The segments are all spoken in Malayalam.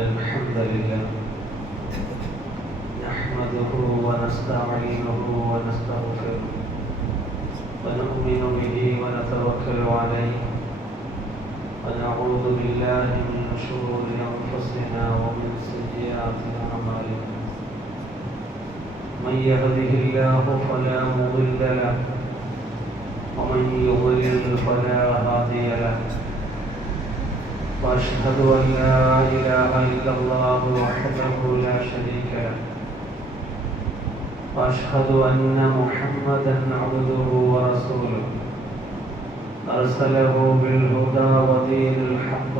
الحمد لله نحمده ونستعينه ونستغفره ونؤمن به ونتوكل عليه ونعوذ بالله من شرور أنفسنا ومن سيئات أعمالنا من يهده الله فلا مضل له ومن يضلل فلا هادي له وأشهد أن لا إله إلا الله وحده لا شريك له وأشهد أن محمدا عبده ورسوله أرسله بالهدى ودين الحق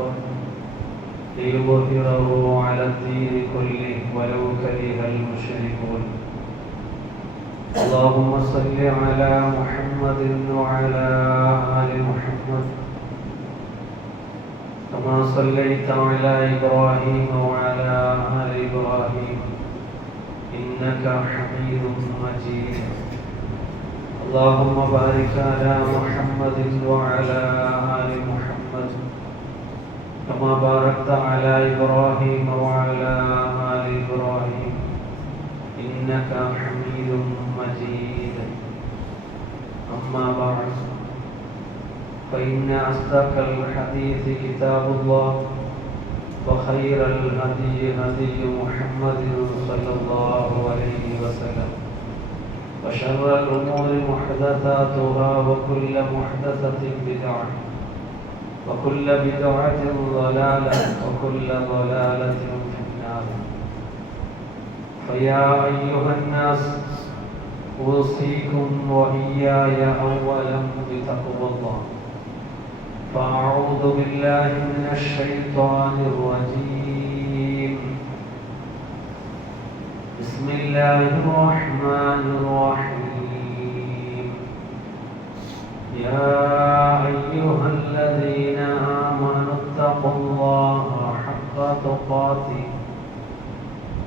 ليظهره على الدين كله ولو كره المشركون اللهم صل على محمد وعلى آل محمد كما صليت على إبراهيم وعلى آل إبراهيم إنك حميد مجيد اللهم بارك على محمد وعلى آل محمد كما باركت على إبراهيم وعلى آل إبراهيم إنك حميد مجيد أما بعد فإن أصدق الحديث كتاب الله وخير الهدي هدي محمد صلى الله عليه وسلم وشر الأمور محدثاتها وكل محدثة بدعة وكل بدعة ضلالة وكل ضلالة في النار فيا أيها الناس أوصيكم وإياي أولا بتقوى الله فأعوذ بالله من الشيطان الرجيم بسم الله الرحمن الرحيم يا أيها الذين آمنوا اتقوا الله حق تقاته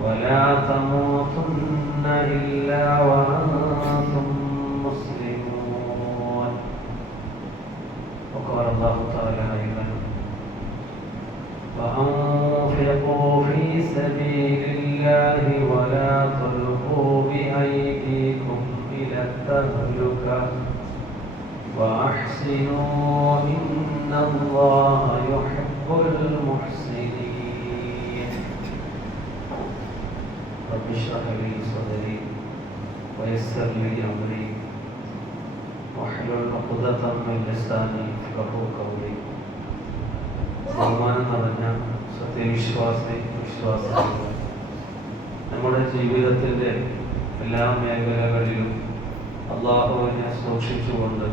ولا تموتن إلا وأنتم مسلمون وقال الله تعالى أيضا وأنفقوا في سبيل الله ولا تلقوا بأيديكم إلى التهلكة وأحسنوا إن الله يحب المحسنين رب اشرح لي صدري ويسر لي أمري واحلل عقدة من لساني يفقهوا قولي ബഹുമാനം നിറഞ്ഞ വിശ്വാസികൾ നമ്മുടെ ജീവിതത്തിൻ്റെ എല്ലാ മേഖലകളിലും അള്ളാഹുവിനെ സൂക്ഷിച്ചുകൊണ്ട്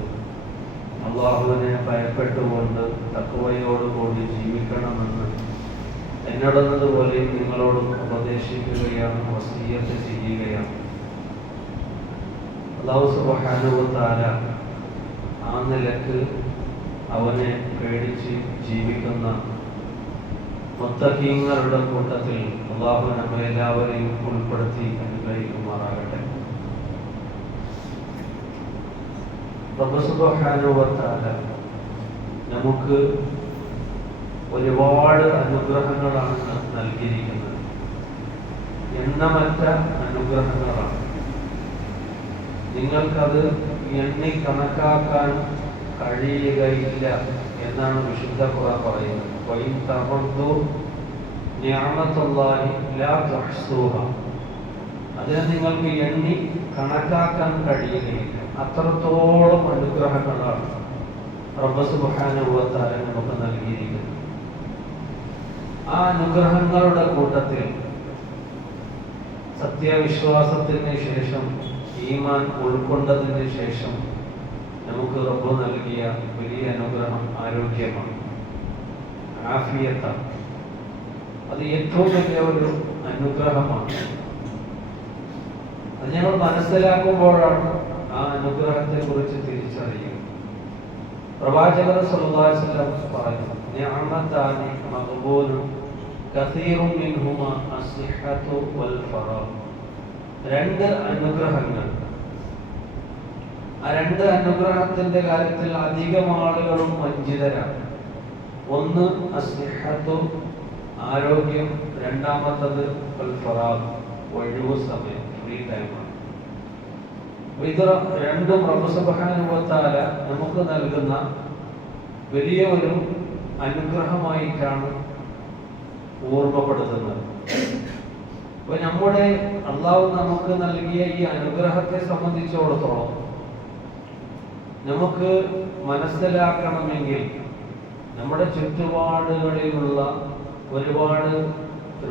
അള്ളാഹുവിനെ ഭയപ്പെട്ടുകൊണ്ട് തഖ്വയോടുകൂടി ജീവിക്കണമെന്ന് എന്നോടുന്നതുപോലെ നിങ്ങളോടും ഉപദേശിക്കുകയാണ്, വസിയ്യത്ത് ചെയ്യുകയാണ്. അല്ലാഹു സുബ്ഹാനഹു വ തആല ആ നിലക്ക് അവനെ പേടിച്ച് ജീവിക്കുന്ന മുത്തഖീങ്ങളുടെ കൂട്ടത്തിൽ അല്ലാഹു നമ്മെ എല്ലാവരെയും ഉൾപ്പെടുത്തി അനുഗ്രഹിക്കുമാറാകട്ടെ. റബ്ബ് സുബ്ഹാനഹു വ തആല നമുക്ക് ഒരുപാട് അനുഗ്രഹങ്ങളാണ് നൽകിയിരിക്കുന്നത്. എണ്ണമറ്റ അനുഗ്രഹങ്ങളാണ്. നിങ്ങൾക്കത് എണ്ണി കണക്കാക്കാൻ കഴിയുകയില്ല എന്നാണ് വിശുദ്ധ ഖുർആൻ പറയുന്നത്. വഇൻ തഅദ്ദു നിഅമത്തുല്ലാഹി ലാ തുഹ്സുഹാ. അതിനെ നിങ്ങൾക്ക് എണ്ണി കണക്കാക്കാൻ കഴിയുകയില്ല. അത്രത്തോളം അനുഗ്രഹങ്ങളാണ് റബ്ബ് സുബ്ഹാനഹു വ തആല നമുക്ക് നൽകിയിരിക്കുന്നത്. ആ അനുഗ്രഹങ്ങളുടെ കൂട്ടത്തിൽ സത്യവിശ്വാസത്തിന് ശേഷം ഈമാൻ ഉൾക്കൊണ്ടതിന് ശേഷം നമുക്ക് റബ്ബ് നൽകിയ വലിയ അനുഗ്രഹം ആരോഗ്യമാണ്, ആഫിയത്താണ്. അത് ഏറ്റവും വലിയ ഒരു അനുഗ്രഹമാണ്. അത് ഞങ്ങൾ മനസ്സിലാക്കുമ്പോഴാണ് ആ അനുഗ്രഹത്തെ കുറിച്ച് തിരിച്ചറിയുക. പ്രവാചകർ സല്ലല്ലാഹു അലൈഹി വസല്ലം പറഞ്ഞു, നിഅമതാനി മഖ്ബൂലുൻ കസീറുൻ മിൻഹുമാ അസ്സിഹ്ഹതു വൽ ഫറാഗ്. രണ്ട് അനുഗ്രഹങ്ങൾ. ആ രണ്ട് അനുഗ്രഹത്തിന്റെ കാര്യത്തിൽ അധികം ആളുകളും വഞ്ചിതരാണ്. ഒന്ന് അസ്സിഹ്ഹത്തു, ആരോഗ്യം. രണ്ടാമത്തത് ഫറാഗ്, ഒഴിവു സമയം, ഫ്രീ ടൈമാണ്. ഇത് രണ്ടും റബ്ബ് സുബ്ഹാനഹു വ തആല നമുക്ക് നൽകുന്ന വലിയ ഒരു അനുഗ്രഹമായിട്ടാണ് ഓർമ്മപ്പെടുത്തുന്നത്. അപ്പൊ നമ്മുടെ അള്ളാഹു നമുക്ക് നൽകിയ ഈ അനുഗ്രഹത്തെ സംബന്ധിച്ചിടത്തോളം നമുക്ക് മനസ്സിലാക്കണമെങ്കിൽ നമ്മുടെ ചുറ്റുപാടുകളിലുള്ള ഒരുപാട്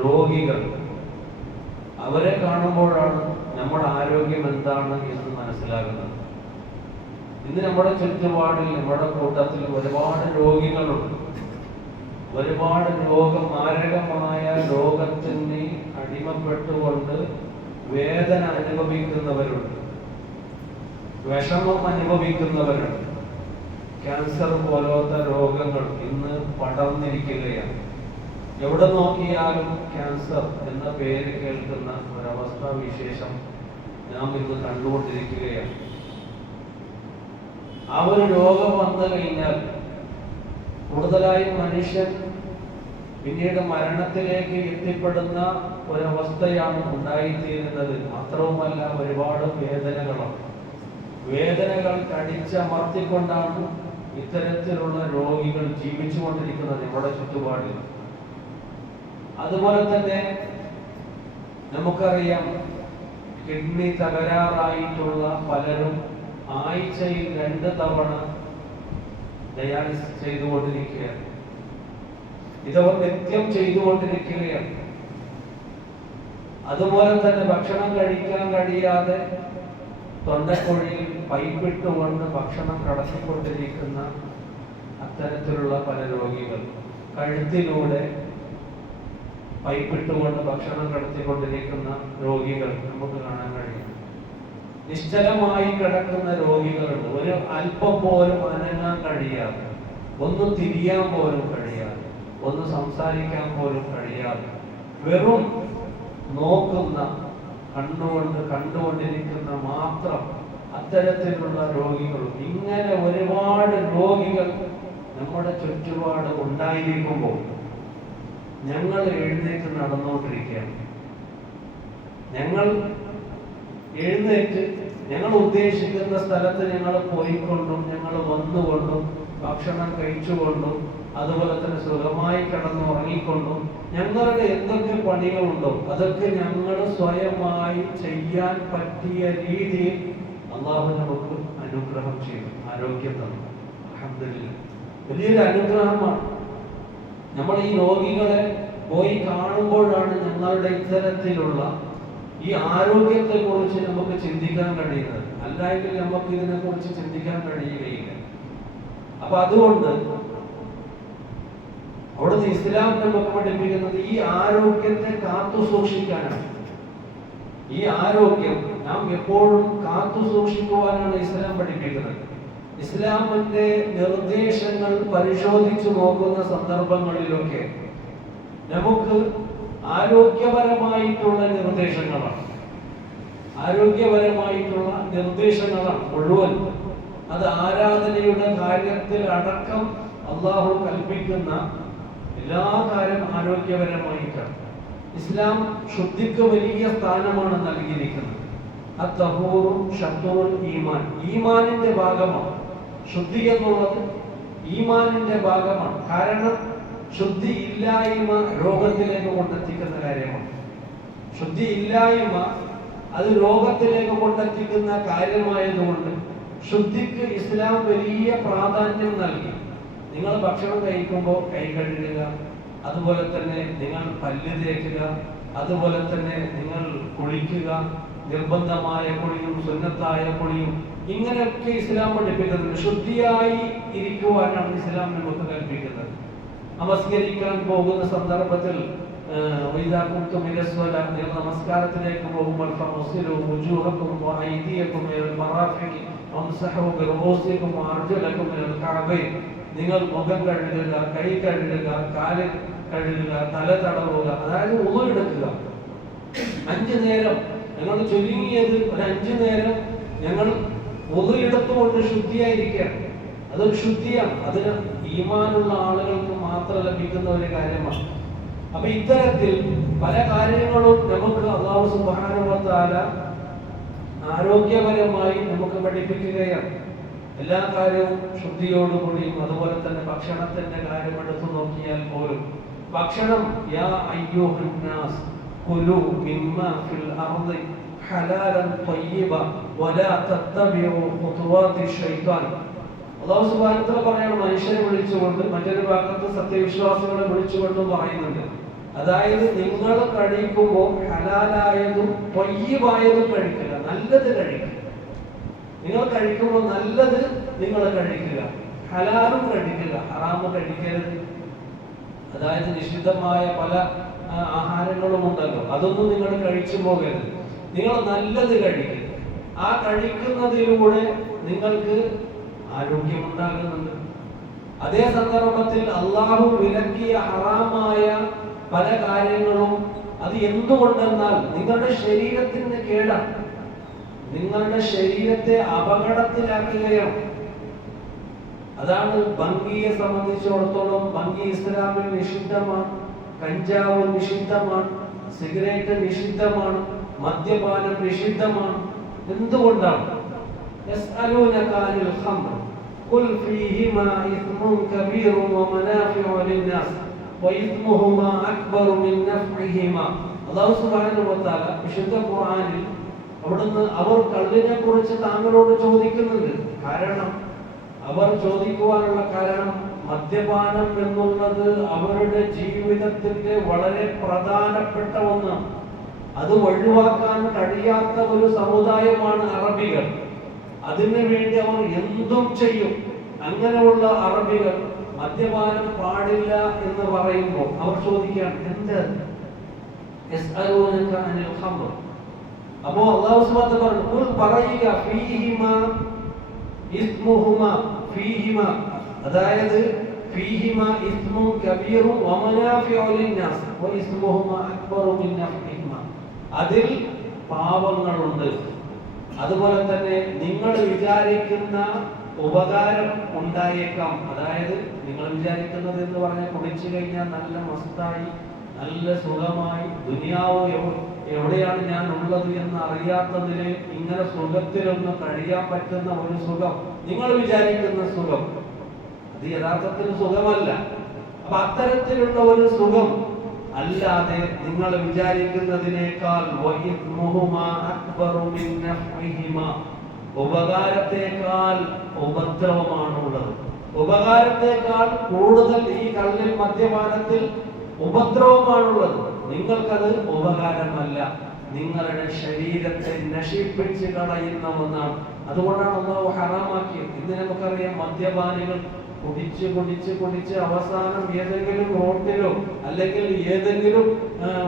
രോഗികൾ, അവരെ കാണുമ്പോഴാണ് നമ്മുടെ ആരോഗ്യം എന്താണ് എന്ന് മനസ്സിലാകുന്നത്. ഇന്ന് നമ്മുടെ ചുറ്റുപാടിൽ, നമ്മുടെ കൂട്ടത്തിൽ ഒരുപാട് രോഗികളുണ്ട്. ഒരുപാട് മാരകമായ രോഗത്തിന് അടിമപ്പെട്ടുകൊണ്ട് വേദന അനുഭവിക്കുന്നവരുണ്ട്, വിഷമം അനുഭവിക്കുന്നവരുണ്ട്. ക്യാൻസർ പോലത്തെ രോഗങ്ങൾ ഇന്ന് പടർന്നിരിക്കുകയാണ്. എവിടെ നോക്കിയാലും ക്യാൻസർ എന്ന പേര് കേൾക്കുന്ന ഒരവസ്ഥ വിശേഷം നാം ഇന്ന് കണ്ടുകൊണ്ടിരിക്കുകയാണ്. ആ ഒരു രോഗം വന്നു കഴിഞ്ഞാൽ കൂടുതലായും മനുഷ്യൻ പിന്നീട് മരണത്തിലേക്ക് എത്തിപ്പെടുന്ന ഒരവസ്ഥയാണ് ഉണ്ടായിത്തീരുന്നത്. മാത്രവുമല്ല, ഒരുപാട് വേദനകൾ കടിച്ചമർത്തിക്കൊണ്ടാണ് ഇത്തരത്തിലുള്ള രോഗികൾ ജീവിച്ചുകൊണ്ടിരിക്കുന്നത് നമ്മുടെ ചുറ്റുപാടിൽ. അതുപോലെ തന്നെ നമുക്കറിയാം, കിഡ്നി തകരാറായിട്ടുള്ള പലരും ആഴ്ചയിൽ 2 തവണ ഡയാലിസിസ് ചെയ്തുകൊണ്ടിരിക്കുകയാണ്. ഇതവർ നിത്യം ചെയ്തുകൊണ്ടിരിക്കുകയാണ്. അതുപോലെ തന്നെ ഭക്ഷണം കഴിക്കാൻ കഴിയാതെ തൊണ്ടക്കുഴിയിൽ പൈപ്പിട്ടുകൊണ്ട് ഭക്ഷണം കടത്തിക്കൊണ്ടിരിക്കുന്ന അത്തരത്തിലുള്ള പല രോഗികൾ, കഴുത്തിലൂടെ പൈപ്പിട്ടുകൊണ്ട് ഭക്ഷണം കടത്തിക്കൊണ്ടിരിക്കുന്ന രോഗികൾ നമുക്ക് കാണാൻ കഴിയും. നിശ്ചലമായി കിടക്കുന്ന രോഗികളുണ്ട്. ഒരു അല്പം പോലും അനങ്ങാൻ കഴിയാതെ, ഒന്ന് തിരിയാൻ പോലും കഴിയാതെ, ഒന്ന് സംസാരിക്കാൻ പോലും കഴിയാതെ വെറും നോക്കുന്ന, കണ്ടുകൊണ്ടിരിക്കുന്ന മാത്രം അത്തരത്തിലുള്ള രോഗികളും. ഇങ്ങനെ ഒരുപാട് രോഗികൾ നമ്മുടെ ചുറ്റുപാട് ഉണ്ടായിരിക്കുമ്പോൾ ഞങ്ങൾ എഴുന്നേറ്റ് നടന്നുകൊണ്ടിരിക്കുകയാണ്. ഞങ്ങൾ എഴുന്നേറ്റ് ഞങ്ങൾ ഉദ്ദേശിക്കുന്ന സ്ഥലത്ത് ഞങ്ങൾ പോയിക്കൊണ്ടും ഞങ്ങൾ വന്നുകൊണ്ടും ഭക്ഷണം കഴിച്ചുകൊണ്ടും അതുപോലെ തന്നെ സുഖമായി കിടന്നുറങ്ങിക്കൊണ്ടും ഞങ്ങളുടെ എന്തൊക്കെ പണികളുണ്ടോ അതൊക്കെ ഞങ്ങൾ സ്വയമായി ചെയ്യാൻ പറ്റിയ രീതിയിൽ അള്ളാഹു നമുക്ക് അനുഗ്രഹം ചെയ്തു, ആരോഗ്യം തന്നു. അൽഹംദുലില്ലാഹ്, വലിയൊരു അനുഗ്രഹമാണ്. നമ്മൾ ഈ രോഗികളെ പോയി കാണുമ്പോഴാണ് ഞങ്ങളുടെ ഇത്തരത്തിലുള്ള ഈ ആരോഗ്യത്തെ കുറിച്ച് നമുക്ക് ചിന്തിക്കാൻ കഴിയുന്നത്. അല്ലെങ്കിൽ നമുക്ക് ഇതിനെ കുറിച്ച് ചിന്തിക്കാൻ കഴിയുകയില്ല. അപ്പൊ അതുകൊണ്ട് അവിടുന്ന് ഇസ്ലാം നമുക്ക് പഠിപ്പിക്കുന്നത് ഈ ആരോഗ്യത്തെ കാത്തു സൂക്ഷിക്കാനാണ്. ഈ ആരോഗ്യം നാം എപ്പോഴും കാത്തു സൂക്ഷിക്കുവാനാണ് ഇസ്ലാം പഠിപ്പിക്കുന്നത്. ഇസ്ലാമിന്റെ നിർദ്ദേശങ്ങൾ പരിശോധിച്ചു നോക്കുന്ന സന്ദർഭങ്ങളിലൊക്കെ നമുക്ക് ആരോഗ്യപരമായിട്ടുള്ള നിർദ്ദേശങ്ങളാണ് മുഴുവൻ. അത് ആരാധനയുടെ കാര്യത്തിൽ അടക്കം അള്ളാഹു കൽപ്പിക്കുന്ന എല്ലാ കാര്യം ആരോഗ്യപരമായിട്ടാണ്. ഇസ്ലാം ശുദ്ധിക്ക് വലിയ സ്ഥാനമാണ് നൽകിയിരിക്കുന്നത്. ഈമാനിന്റെ ഭാഗമാണ് ശുദ്ധി എന്നുള്ളത്. ഈമാനിന്റെ ഭാഗമാണ്. കാരണം ശുദ്ധി ഇല്ലായ്മ രോഗത്തിലേക്ക് കൊണ്ടെത്തിക്കുന്ന കാര്യമാണ്. ശുദ്ധി ഇല്ലായ്മ അത് രോഗത്തിലേക്ക് കൊണ്ടെത്തിക്കുന്ന കാര്യമായതുകൊണ്ട് ശുദ്ധിക്ക് ഇസ്ലാം വലിയ പ്രാധാന്യം നൽകി. നിങ്ങൾ ഭക്ഷണം കഴിക്കുമ്പോൾ കൈ കഴുകുക, അതുപോലെ തന്നെ നിങ്ങൾ പല്ല് തേക്കുക, അതുപോലെ തന്നെ നിങ്ങൾ കുളിക്കുക, നിർബന്ധമായ കുളിയും സുന്നത്തായ കുളിയും ഇങ്ങനെയൊക്കെ ഇസ്ലാം പഠിപ്പിക്കുന്നത്. ശുദ്ധിയായി ഇരിക്കുവാനാണ് ഇസ്ലാം നമുക്ക് കൽപ്പിക്കുന്നത്. നമസ്കരിക്കാൻ പോകുന്ന സന്ദർഭത്തിൽ നമസ്കാരത്തിലേക്ക് പോകുമ്പോൾ നിങ്ങൾ മുഖം കഴുകുക, കൈ കഴുകുക, കാല് കഴുകുക, തല തടവുക, അതായത് ഉളു എടുക്കുക. 5 നേരം ഞങ്ങൾ ചുരുങ്ങിയത് ഒരു 5 നേരം ഞങ്ങൾ ഉളു എടുത്തുകൊണ്ട് ശുദ്ധിയായിരിക്കുകയാണ്. അതൊരു ശുദ്ധിയാണ്. അതിന് ഈമാനുള്ള ആളുകൾക്ക് മാത്രം ലഭിക്കുന്ന ഒരു കാര്യമാണ്. അപ്പൊ ഇത്തരത്തിൽ പല കാര്യങ്ങളും നമുക്ക് അല്ലാഹു സുബ്ഹാനഹു വ തആല ആരോഗ്യപരമായി നമുക്ക് പഠിപ്പിക്കുകയാണ്. എല്ലാ കാര്യവും ശുദ്ധിയോടുകൂടിയും അതുപോലെ തന്നെ ഭക്ഷണത്തിന്റെ കാര്യം എടുത്തു നോക്കിയാൽ പോലും ഭക്ഷണം യാ അയ്യുഹന്നാസ് കുലു മിമ്മാ ഫിൽ അർദി ഹലാലൻ ത്വയ്യിബ വലാ തത്തബിഉ ഖുതുവാതി ശൈത്താൻ. അല്ലാഹു സുബ്ഹാനഹു വ തആല പറയാണ് മനുഷ്യനെ വിളിച്ചുകൊണ്ട്, മറ്റൊരു ഭാഗത്ത് സത്യവിശ്വാസികളെ വിളിച്ചുകൊണ്ട് പറയുന്നുണ്ട്, അതായത് നിങ്ങൾ കഴിക്കുമ്പോൾ ഹലാലായതും ത്വയ്യിബായതും കഴിക്കുക, നല്ലത് കഴിക്കുക. നിങ്ങൾ കഴിക്കുമ്പോൾ നല്ലത് നിങ്ങൾ കഴിക്കുക, ഹലാലും കഴിക്കുക, ഹറാമ് കഴിക്കരുത്. അതായത് നിഷിദ്ധമായ പല ആഹാരങ്ങളും ഉണ്ടല്ലോ, അതൊന്നും നിങ്ങൾ കഴിച്ചു പോകരുത്. നിങ്ങൾ നല്ലത് കഴിക്കുക. ആ കഴിക്കുന്നതിലൂടെ നിങ്ങൾക്ക് ആരോഗ്യമുണ്ടാകുന്നുണ്ട്. അതേ സന്ദർഭത്തിൽ അള്ളാഹു വിലക്കിയ ഹറാമായ പല കാര്യങ്ങളും അത് എന്തുകൊണ്ടെന്നാൽ നിങ്ങളുടെ ശരീരത്തിന് കേടാണ്, നിങ്ങളുടെ ശരീരത്തെ അപകടത്തിലാക്കുകയാണ്. അതാണ് ഭംഗിയെ സംബന്ധിച്ചിടത്തോളം ഭംഗി ഇസ്ലാമിൽ നിഷിദ്ധമാണ്, കഞ്ചാവ് നിഷിദ്ധമാണ്, സിഗരറ്റ് നിഷിദ്ധമാണ്, മദ്യപാനം നിഷിദ്ധമാണ്. എന്തുകൊണ്ടാണ്? യസ്അലൂനക അനിൽ ഖംർ ഖുൽ ഫീഹിമാ ഇസ്മുൻ കബീറുൻ വമനാഫിഉ ലിന്നാസ് വഇസ്മുഹുമാ അക്ബറു മിൻ നഫ്ഇഹിമാ. അല്ലാഹു സുബ്ഹാനഹു വ തആല വിശുദ്ധ ഖുർആനിൽ അവിടുന്ന് അവർ കള്ളിനെ കുറിച്ച് താങ്കളോട് ചോദിക്കുന്നുണ്ട്. കാരണം അവർ ചോദിക്കുവാനുള്ള കാരണം മദ്യപാനം എന്നുള്ളത് അവരുടെ ജീവിതത്തിന്റെ വളരെ പ്രധാനപ്പെട്ട ഒന്നാണ്. അത് ഒഴിവാക്കാൻ കഴിയാത്ത ഒരു സമുദായമാണ് അറബികൾ. അതിനു വേണ്ടി അവർ എന്തും ചെയ്യും. അങ്ങനെയുള്ള അറബികൾ മദ്യപാനം പാടില്ല എന്ന് പറയുമ്പോൾ അവർ ചോദിക്കുകയാണ്, എന്ത്? യസ്അലൂനക അനിൽ ഖംർ. അപ്പോൾ അല്ലാഹു സുബ്ഹാനഹു വ തആല പറഞ്ഞു, ഖുൽ പറയുക ഫീഹിമാ ഇസ്മുഹുമാ, ഫീഹിമാ അതായത് ഫീഹിമാ ഇസ്മുൻ കബീറുൻ വമനാഫിഉ ലിന്നാസ് വഇസ്മുഹുമാ അക്ബറു മിൻ നഫ്ഇഹിമാ. അതിൽ പാപങ്ങളുണ്ട്, അതുപോലെ തന്നെ നിങ്ങൾ വിചാരിക്കുന്ന ഉപകാരം ഉണ്ടായേക്കാം. അതായത് നിങ്ങൾ വിചാരിക്കുന്നത് എന്ന് പറഞ്ഞാൽ കുടിച്ചു കഴിഞ്ഞാൽ നല്ല മസ്തായി, നല്ല സുഖമായി, ദുനിയാവ് എവിടെയാണ് ഞാൻ ഉള്ളത് എന്ന് അറിയാത്തതിന് ഇങ്ങനെ സുഖത്തിലൊന്ന് കഴിയാൻ പറ്റുന്ന ഒരു സുഖം, നിങ്ങൾ വിചാരിക്കുന്ന സുഖം, അത് യഥാർത്ഥത്തിൽ സുഖമല്ല. അപ്പൊ അത്തരത്തിലുള്ള ഒരു സുഖം അല്ലാതെ നിങ്ങൾ വിചാരിക്കുന്നതിനേക്കാൾ ഉപകാരത്തെക്കാൾ ഉപദ്രവമാണുള്ളത്. ഉപകാരത്തെക്കാൾ കൂടുതൽ ഈ കള്ളിൽ മദ്യപാനത്തിൽ ഉപദ്രവമാണുള്ളത്. നിങ്ങൾക്കത് ഉപകാരമല്ല, നിങ്ങളുടെ ശരീരത്തെ നശിപ്പിച്ച് കളയുന്ന ഒന്നാണ്. അതുകൊണ്ടാണ് അല്ലാഹു ഹറാമാക്കിയത്. ഇന്ന് നമുക്കറിയാം, മദ്യപാനികൾ കുടിച്ച് കുടിച്ച് കുടിച്ച് അവസാനം ഏതെങ്കിലും റോഡിലോ അല്ലെങ്കിൽ ഏതെങ്കിലും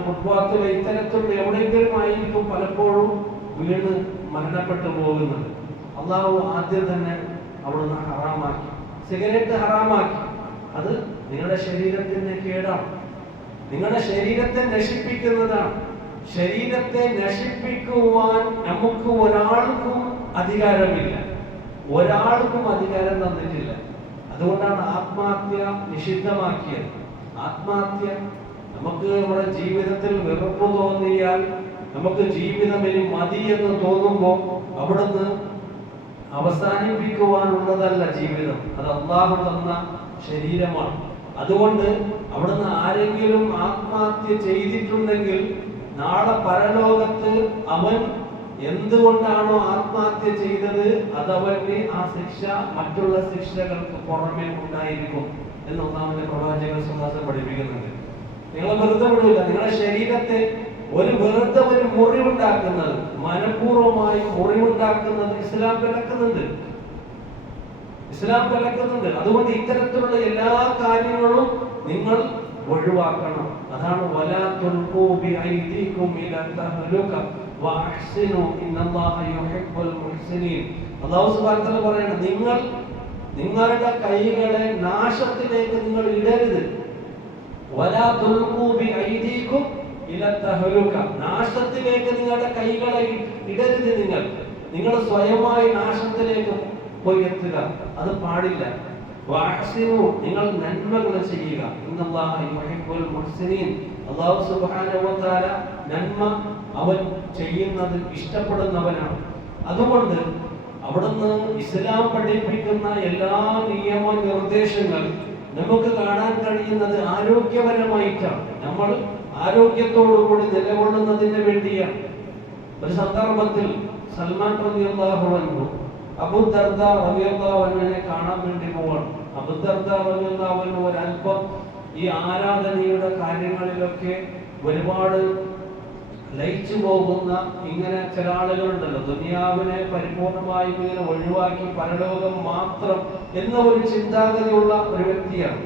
ഫുട്പാത്തിലോ ഇത്തരത്തിലുള്ള എവിടെയെങ്കിലും ആയിരിക്കും പലപ്പോഴും വീണ് മരണപ്പെട്ടു പോകുന്നത്. അല്ലാഹു ആദ്യം തന്നെ അവിടുന്ന് ഹറാമാക്കി, സിഗരറ്റ് ഹറാമാക്കി. അത് നിങ്ങളുടെ ശരീരത്തിന് കേടാണ്, നിങ്ങളുടെ ശരീരത്തെ നശിപ്പിക്കുന്നതാണ്. ശരീരത്തെ നശിപ്പിക്കുവാൻ നമുക്ക് ഒരാൾക്കും അധികാരമില്ല, ഒരാൾക്കും അധികാരം തന്നിട്ടില്ല. അതുകൊണ്ടാണ് ആത്മഹത്യ നിഷിദ്ധമാക്കിയത്. ആത്മഹത്യ നമുക്ക് നമ്മുടെ ജീവിതത്തിൽ വെറുപ്പ് തോന്നിയാൽ, നമുക്ക് ജീവിതം ഇനി മതി എന്ന് തോന്നുമ്പോൾ അവിടുന്ന് അവസാനിപ്പിക്കുവാനുള്ളതല്ല ജീവിതം, അത് അല്ലാഹു തന്ന ശരീരമാണ്. അതുകൊണ്ട് അവിടുന്ന് ആരെങ്കിലും ആത്മഹത്യ ചെയ്തിട്ടുണ്ടെങ്കിൽ നാളെ പരലോകത്ത് അവൻ എന്തുകൊണ്ടാണോ ആത്മഹത്യ ചെയ്തത് അതവന് ആ ശിക്ഷ മറ്റുള്ള ശിക്ഷകൾക്ക് പുറമെ ഉണ്ടായിരിക്കും എന്ന് ഒന്നാമത്തെ പ്രവാചകൻ സുഹാസം പഠിപ്പിക്കുന്നുണ്ട്. നിങ്ങൾ വെറുതെ വിടില്ല. നിങ്ങളുടെ ശരീരത്തെ വെറുതെ ഒരു മുറിവുണ്ടാക്കുന്നത്, മനഃപൂർവ്വമായി മുറിവുണ്ടാക്കുന്നത് ഇസ്ലാം വിലക്കുന്നുണ്ട്, ഇസ്ലാം വിലക്കുന്നുണ്ട്. അതുകൊണ്ട് ഇത്തരത്തിലുള്ള എല്ലാ കാര്യങ്ങളും നിങ്ങൾ ഒഴിവാക്കണം. അതാണ് വലാ തുൽഖൂ ബിഐദീകും ഇലാ തഹ്ലുക വഅഹ്സിനു ഇന്നല്ലാഹ യുഹിബ്ബുൽ മുഹ്സിനീൻ. അല്ലാഹു സുബ്ഹാനഹു വ തആല പറയുന്നു, നിങ്ങൾ നിങ്ങളുടെ കൈകളെ നാശത്തിലേക്ക് നിങ്ങൾ ഇടരുത്. വലാ തുൽഖൂ ബിഐദീകും ഇലാ തഹ്ലുക, നാശത്തിലേക്ക് നിങ്ങളുടെ കൈകളെ ഇടരുത്. നിങ്ങൾ സ്വയമായി നാശത്തിലേക്ക് പോയി എത്തുക, അത് പാടില്ല. വഅഹ്സിനു, നിങ്ങൾ നന്മകൾ ചെയ്യുക. ഇന്നല്ലാഹ യുഹിബ്ബുൽ മുഹ്സിനീൻ, അല്ലാഹു സുബ്ഹാനഹു വ തആല നന്മ അവൻ ചെയ്യുന്നത് ഇഷ്ടപ്പെടുന്നവനാണ്. അതുകൊണ്ട് അവിടുന്ന് ഇസ്ലാം പഠിപ്പിക്കുന്ന എല്ലാ നിയമനിർദ്ദേശങ്ങൾ നമുക്ക് കാണാൻ കഴിയുന്നത് ആരോഗ്യപരമായിട്ടാണ്. നമ്മൾ ആരോഗ്യത്തോടുകൂടി നിലകൊള്ളുന്നതിന് വേണ്ടിയാണ്. ഒരു സന്ദർഭത്തിൽ സൽമാൻ റളിയല്ലാഹു അൻഹു അബൂ ദർദ റളിയല്ലാഹു അൻഹുവിനെ കാണാൻ വേണ്ടി പോവാണ്. അബൂ ദർദ റളിയല്ലാഹു അൻഹു ഒരല്പം ഈ ആരാധനയുടെ കാര്യങ്ങളിലൊക്കെ ഒരുപാട് ലയിച്ചു പോകുന്ന ഇങ്ങനെ ചില ആളുകളുണ്ടല്ലോ, ദുനിയാവിനെ പരിപൂർണമായി ഇങ്ങനെ ഒഴിവാക്കി പരലോകം മാത്രം എന്ന ഒരു ചിന്താഗതിയുള്ള ഒരു വ്യക്തിയാണ്.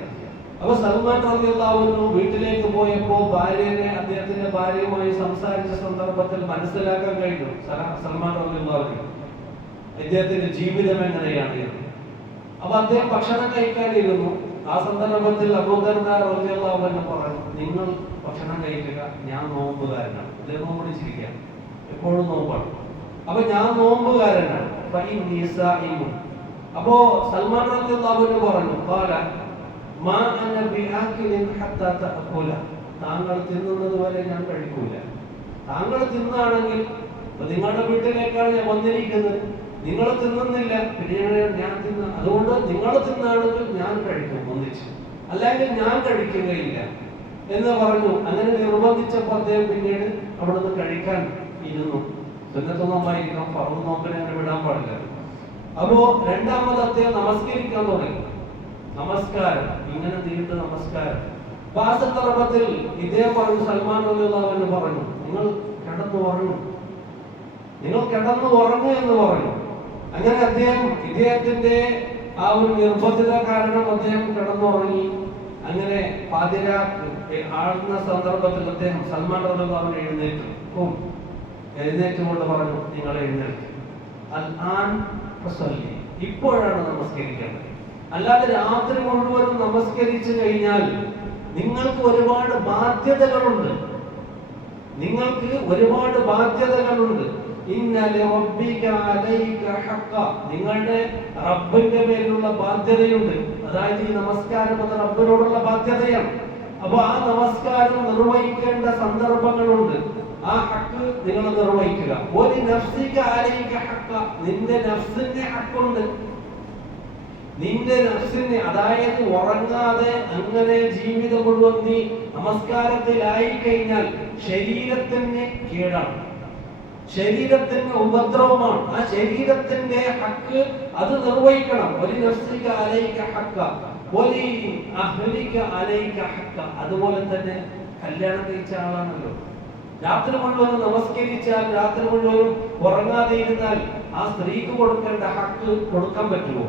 അപ്പൊ സൽമാൻ റളിയല്ലാഹു അൻഹു വീട്ടിലേക്ക് പോയപ്പോൾ അദ്ദേഹത്തിന്റെ ഭാര്യയുമായി സംസാരിച്ച സന്ദർഭത്തിൽ മനസ്സിലാക്കാൻ കഴിഞ്ഞു സൽമാൻ റളിയല്ലാഹു അൻഹു അദ്ദേഹത്തിന്റെ ജീവിതം എങ്ങനെയാണ് എന്ന്. അപ്പൊ അദ്ദേഹം ഭക്ഷണം കഴിക്കാനിരുന്നു. ആ സന്ദർഭത്തിൽ അബൂ ദർദ റളിയല്ലാഹു അൻഹു പറഞ്ഞു, നിങ്ങൾ ഭക്ഷണം കഴിക്കുക, ഞാൻ നോമ്പുകാരനാണ്. അദ്ദേഹം നോമ്പ് പിടിച്ചിരിക്കുക, എപ്പോഴും നോമ്പാണ്. അപ്പൊ ഞാൻ നോമ്പുകാരനാണ്. അപ്പോ സൽമാൻ റളിയല്ലാഹു അൻഹു പറഞ്ഞു, താങ്കൾ തിന്നുന്നത് വരെ ഞാൻ കഴിക്കൂല. താങ്കൾ തിന്നാണെങ്കിൽ നിങ്ങളുടെ വീട്ടിലേക്കാണ് ഞാൻ വന്നിരിക്കുന്നത്, നിങ്ങൾ തിന്നുന്നില്ല, പിന്നെ ഞാൻ തിന്ന, അതുകൊണ്ട് നിങ്ങൾ തിന്നാണെങ്കിൽ ഞാൻ കഴിക്കും ഒന്നിച്ച്, അല്ലെങ്കിൽ ഞാൻ കഴിക്കുകയില്ല എന്ന് പറഞ്ഞു. അങ്ങനെ നിർബന്ധിച്ചപ്പോൾ അദ്ദേഹം പിന്നീട് അവിടുന്ന് കഴിക്കാൻ ഇരുന്നു. സുന്നത്ത് നോമ്പായിരിക്കാം, ഫർദ് നോമ്പിനെ അങ്ങനെ വിടാൻ പാടില്ല. അപ്പോ രണ്ടാമത് അദ്ദേഹം നമസ്കരിക്കാൻ തുടങ്ങി. നമസ്കാരം ഇങ്ങനെ നീണ്ട നമസ്കാരം. അപ്പൊ ആ സന്ദർഭത്തിൽ ഇദ്ദേഹം പറഞ്ഞു, സൽമാൻ റളിയല്ലാഹു അൻഹു പറഞ്ഞു, നിങ്ങൾ കിടന്നു ഉറങ്ങും, നിങ്ങൾ കിടന്നു ഉറങ്ങുക എന്ന് പറഞ്ഞു. അങ്ങനെ ഇദ്ദേഹത്തിന്റെ ആ ഒരു നിർബന്ധിത കാരണം അദ്ദേഹം കിടന്നുറങ്ങി. അങ്ങനെ ആളുന്ന സന്ദർഭത്തിൽ അദ്ദേഹം സൽമാൻ റളിയല്ലാഹു അൻഹു എഴുന്നേറ്റുകൊണ്ട് പറഞ്ഞു, നിങ്ങൾ എഴുന്നേൽക്കും, ഇപ്പോഴാണ് നമസ്കരിക്കേണ്ടത്. അല്ലാതെ രാത്രി മുഴുവനും നമസ്കരിച്ചു കഴിഞ്ഞാൽ നിങ്ങൾക്ക് ഒരുപാട് ബാധ്യതകളുണ്ട്. നിങ്ങളുടെ റബ്ബിന്റെ മേലുള്ള ബാധ്യതയുണ്ട്. അതായത് ഈ നമസ്കാരം എന്ന റബ്ബിനോടുള്ള ബാധ്യതയാണ്. അപ്പൊ ആ നമസ്കാരം നിർവഹിക്കേണ്ട സന്ദർഭങ്ങളുണ്ട്. ആ ഹക്ക് നിങ്ങൾ നിർവഹിക്കുക. നിന്റെ നഫ്സിന്റെ ഹക്കുണ്ട്. നിന്റെ നഫ്സിനെ, അതായത് ഉറങ്ങാതെ അങ്ങനെ ജീവിതം മുഴുവൻ നീ നമസ്കാരത്തിലായി കഴിഞ്ഞാൽ ശരീരത്തിന് കേടാണ്, ശരീരത്തിന് ഉപദ്രവമാണ്. ആ ശരീരത്തിന്റെ ഹക്ക് അത് നിർവഹിക്കണം. അതുപോലെ തന്നെ കല്യാണം കഴിച്ച ആളാണല്ലോ, രാത്രി മുഴുവനും നമസ്കരിച്ചാൽ, രാത്രി മുഴുവനും ഉറങ്ങാതെ ഇരുന്നാൽ ആ സ്ത്രീക്ക് കൊടുക്കേണ്ട ഹക്ക് കൊടുക്കാൻ പറ്റുമോ?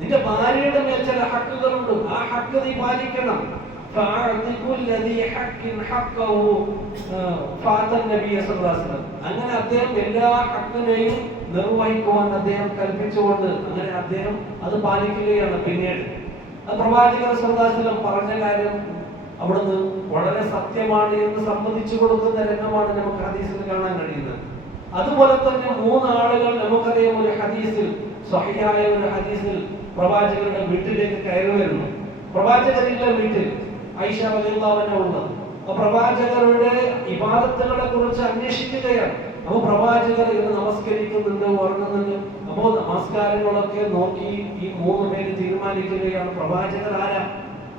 നിന്റെ ഭാര്യയുടെ മേൽ ചില ഹക്കുകളുണ്ട്, ആ ഹക്ക് നീ പാലിക്കണം. അങ്ങനെ അദ്ദേഹം എല്ലാ ഹക്കിനെയും നിർവഹിക്കുവാൻ അദ്ദേഹം കൽപ്പിച്ചുകൊണ്ട് അങ്ങനെ അദ്ദേഹം അത് പാലിക്കുകയാണ്. പിന്നീട് അത് പ്രവാചകർ സല്ലല്ലാഹു അലൈഹി വസല്ലം പറഞ്ഞ കാര്യം അവിടുന്ന് വളരെ സത്യമാണ് എന്ന് സമ്മതിച്ചു കൊടുക്കുന്ന രംഗമാണ് നമുക്ക് ഹദീസിൽ കാണാൻ കഴിയുന്നത്. അതുപോലെ തന്നെ മൂന്നാളുകൾ നമുക്കറിയാം, ഒരു ഹദീസിൽ, സ്വഹീഹായ ഒരു ഹദീസിൽ പ്രവാചകരുടെ വീട്ടിലേക്ക് കയറി വരുന്നു. പ്രവാചകരില്ല വീട്ടിൽ, ആയിഷ റളിയല്ലാഹു അൻഹ ഉള്ളത്. അപ്പൊ പ്രവാചകരുടെ ഇബാദത്തുകളെ കുറിച്ച് അന്വേഷിക്കുകയാണ്. അപ്പൊ പ്രവാചകർ ഇന്ന് നമസ്കരിക്കുന്നുണ്ട്, ഉറങ്ങുന്നുണ്ട്. അപ്പോ നമസ്കാരങ്ങളൊക്കെ നോക്കി ഈ മൂന്ന് പേര് തീരുമാനിക്കുകയാണ്, പ്രവാചകർ ആരാ?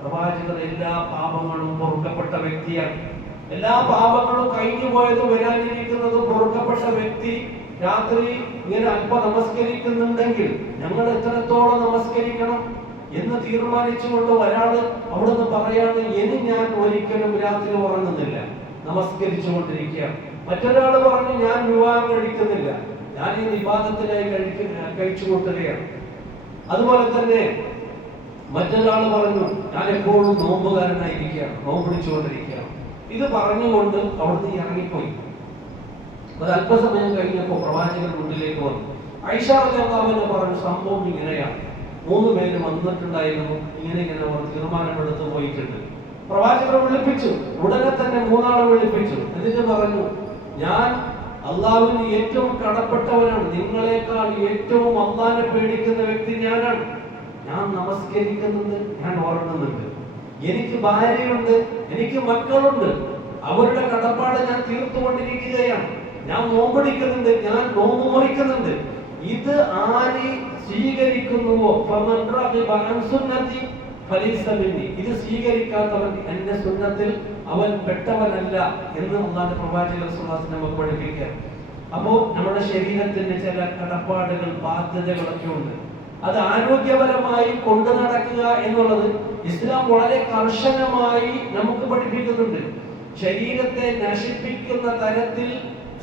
പ്രവാചകർ എല്ലാ പാപങ്ങളും പൊറുക്കപ്പെട്ട വ്യക്തിയാണ്. എല്ലാ പാപങ്ങളും കഴിഞ്ഞു പോയതും വരാനിരിക്കുന്നതും പൊറുക്കപ്പെട്ട വ്യക്തി രാത്രി ഇങ്ങനെ അല്പം നമസ്കരിക്കുന്നുണ്ടെങ്കിൽ ഞങ്ങൾ എത്രത്തോളം നമസ്കരിക്കണം എന്ന് തീരുമാനിച്ചുകൊണ്ട് ഒരാള് അവിടുന്ന് പറയാണ്, ഇനി ഞാൻ ഒരിക്കലും രാത്രി ഉറങ്ങുന്നില്ല, നമസ്കരിച്ചുകൊണ്ടിരിക്കുകയാണ്. മറ്റൊരാൾ പറഞ്ഞു, ഞാൻ വിവാഹം കഴിക്കുന്നില്ല, ഞാൻ ഈ ഇബാദത്തിനായി കഴിച്ചു കൂട്ടുകയാണ്. അതുപോലെ തന്നെ മറ്റൊരാൾ പറഞ്ഞു, ഞാൻ എപ്പോഴും നോമ്പുകാരനായിരിക്കുകയാണ്, നോമ്പ് പിടിച്ചുകൊണ്ടിരിക്കുകയാണ്. ഇത് പറഞ്ഞുകൊണ്ട് അവിടുന്ന് ഇറങ്ങിപ്പോയി. ഒരു അല്പസമയം കഴിഞ്ഞപ്പോൾ പ്രവാചകൻ വീട്ടിലേക്ക് വന്നു. ആയിഷ റളിയല്ലാഹു അൻഹ പറഞ്ഞു, സംഭവം ഇങ്ങനെയാണ്, മൂന്ന് പേര് വന്നിട്ടുണ്ടായിരുന്നു, ഇങ്ങനെ തീരുമാനമെടുത്ത് പോയിട്ടുണ്ട്. പ്രവാചകർ വിളിപ്പിച്ചു, ഉടനെ തന്നെ മൂന്നാളെ വിളിപ്പിച്ചു. എന്നിട്ട് പറഞ്ഞു, ഞാൻ അള്ളാഹുവിന് ഏറ്റവും കടപ്പെട്ടവനാണ്, നിങ്ങളെക്കാൾ ഏറ്റവും അള്ളാഹിനെ പേടിക്കുന്ന വ്യക്തി ഞാനാണ്. ഞാൻ നമസ്കരിക്കുന്നുണ്ട്, ഞാൻ ഉറങ്ങുന്നുണ്ട്. എനിക്ക് ഭാര്യയുണ്ട്, എനിക്ക് മക്കളുണ്ട്, അവരുടെ കടപ്പാട് ഞാൻ തീർത്തുകൊണ്ടിരിക്കുകയാണ്, ഞാൻ നോമ്പെടുക്കുന്നുണ്ട്, ഞാൻ നോമ്പ് മുറിക്കുന്നുണ്ട്. ഇത് ആര് സ്വീകരിക്കുന്നുവോ ഇത് സ്വീകരിക്കാത്തവൻ എന്റെ സുന്നത്തിൽ അവൻ പെട്ടവനല്ല എന്ന് അല്ലാഹുവിന്റെ പ്രവാചകർ സ്വല്ലല്ലാഹു അലൈഹി വസല്ലം നമുക്ക് പഠിപ്പിക്കുക. അപ്പോ നമ്മുടെ ശരീരത്തിന് ചില കടപ്പാടുകൾ, ബാധ്യതകളൊക്കെ ഉണ്ട്. അത് ആരോഗ്യപരമായി കൊണ്ടു നടക്കുക എന്നുള്ളത് ഇസ്ലാം വളരെ കർശനമായി നമുക്ക് പഠിപ്പിക്കുന്നുണ്ട്. ശരീരത്തെ നശിപ്പിക്കുന്ന തരത്തിൽ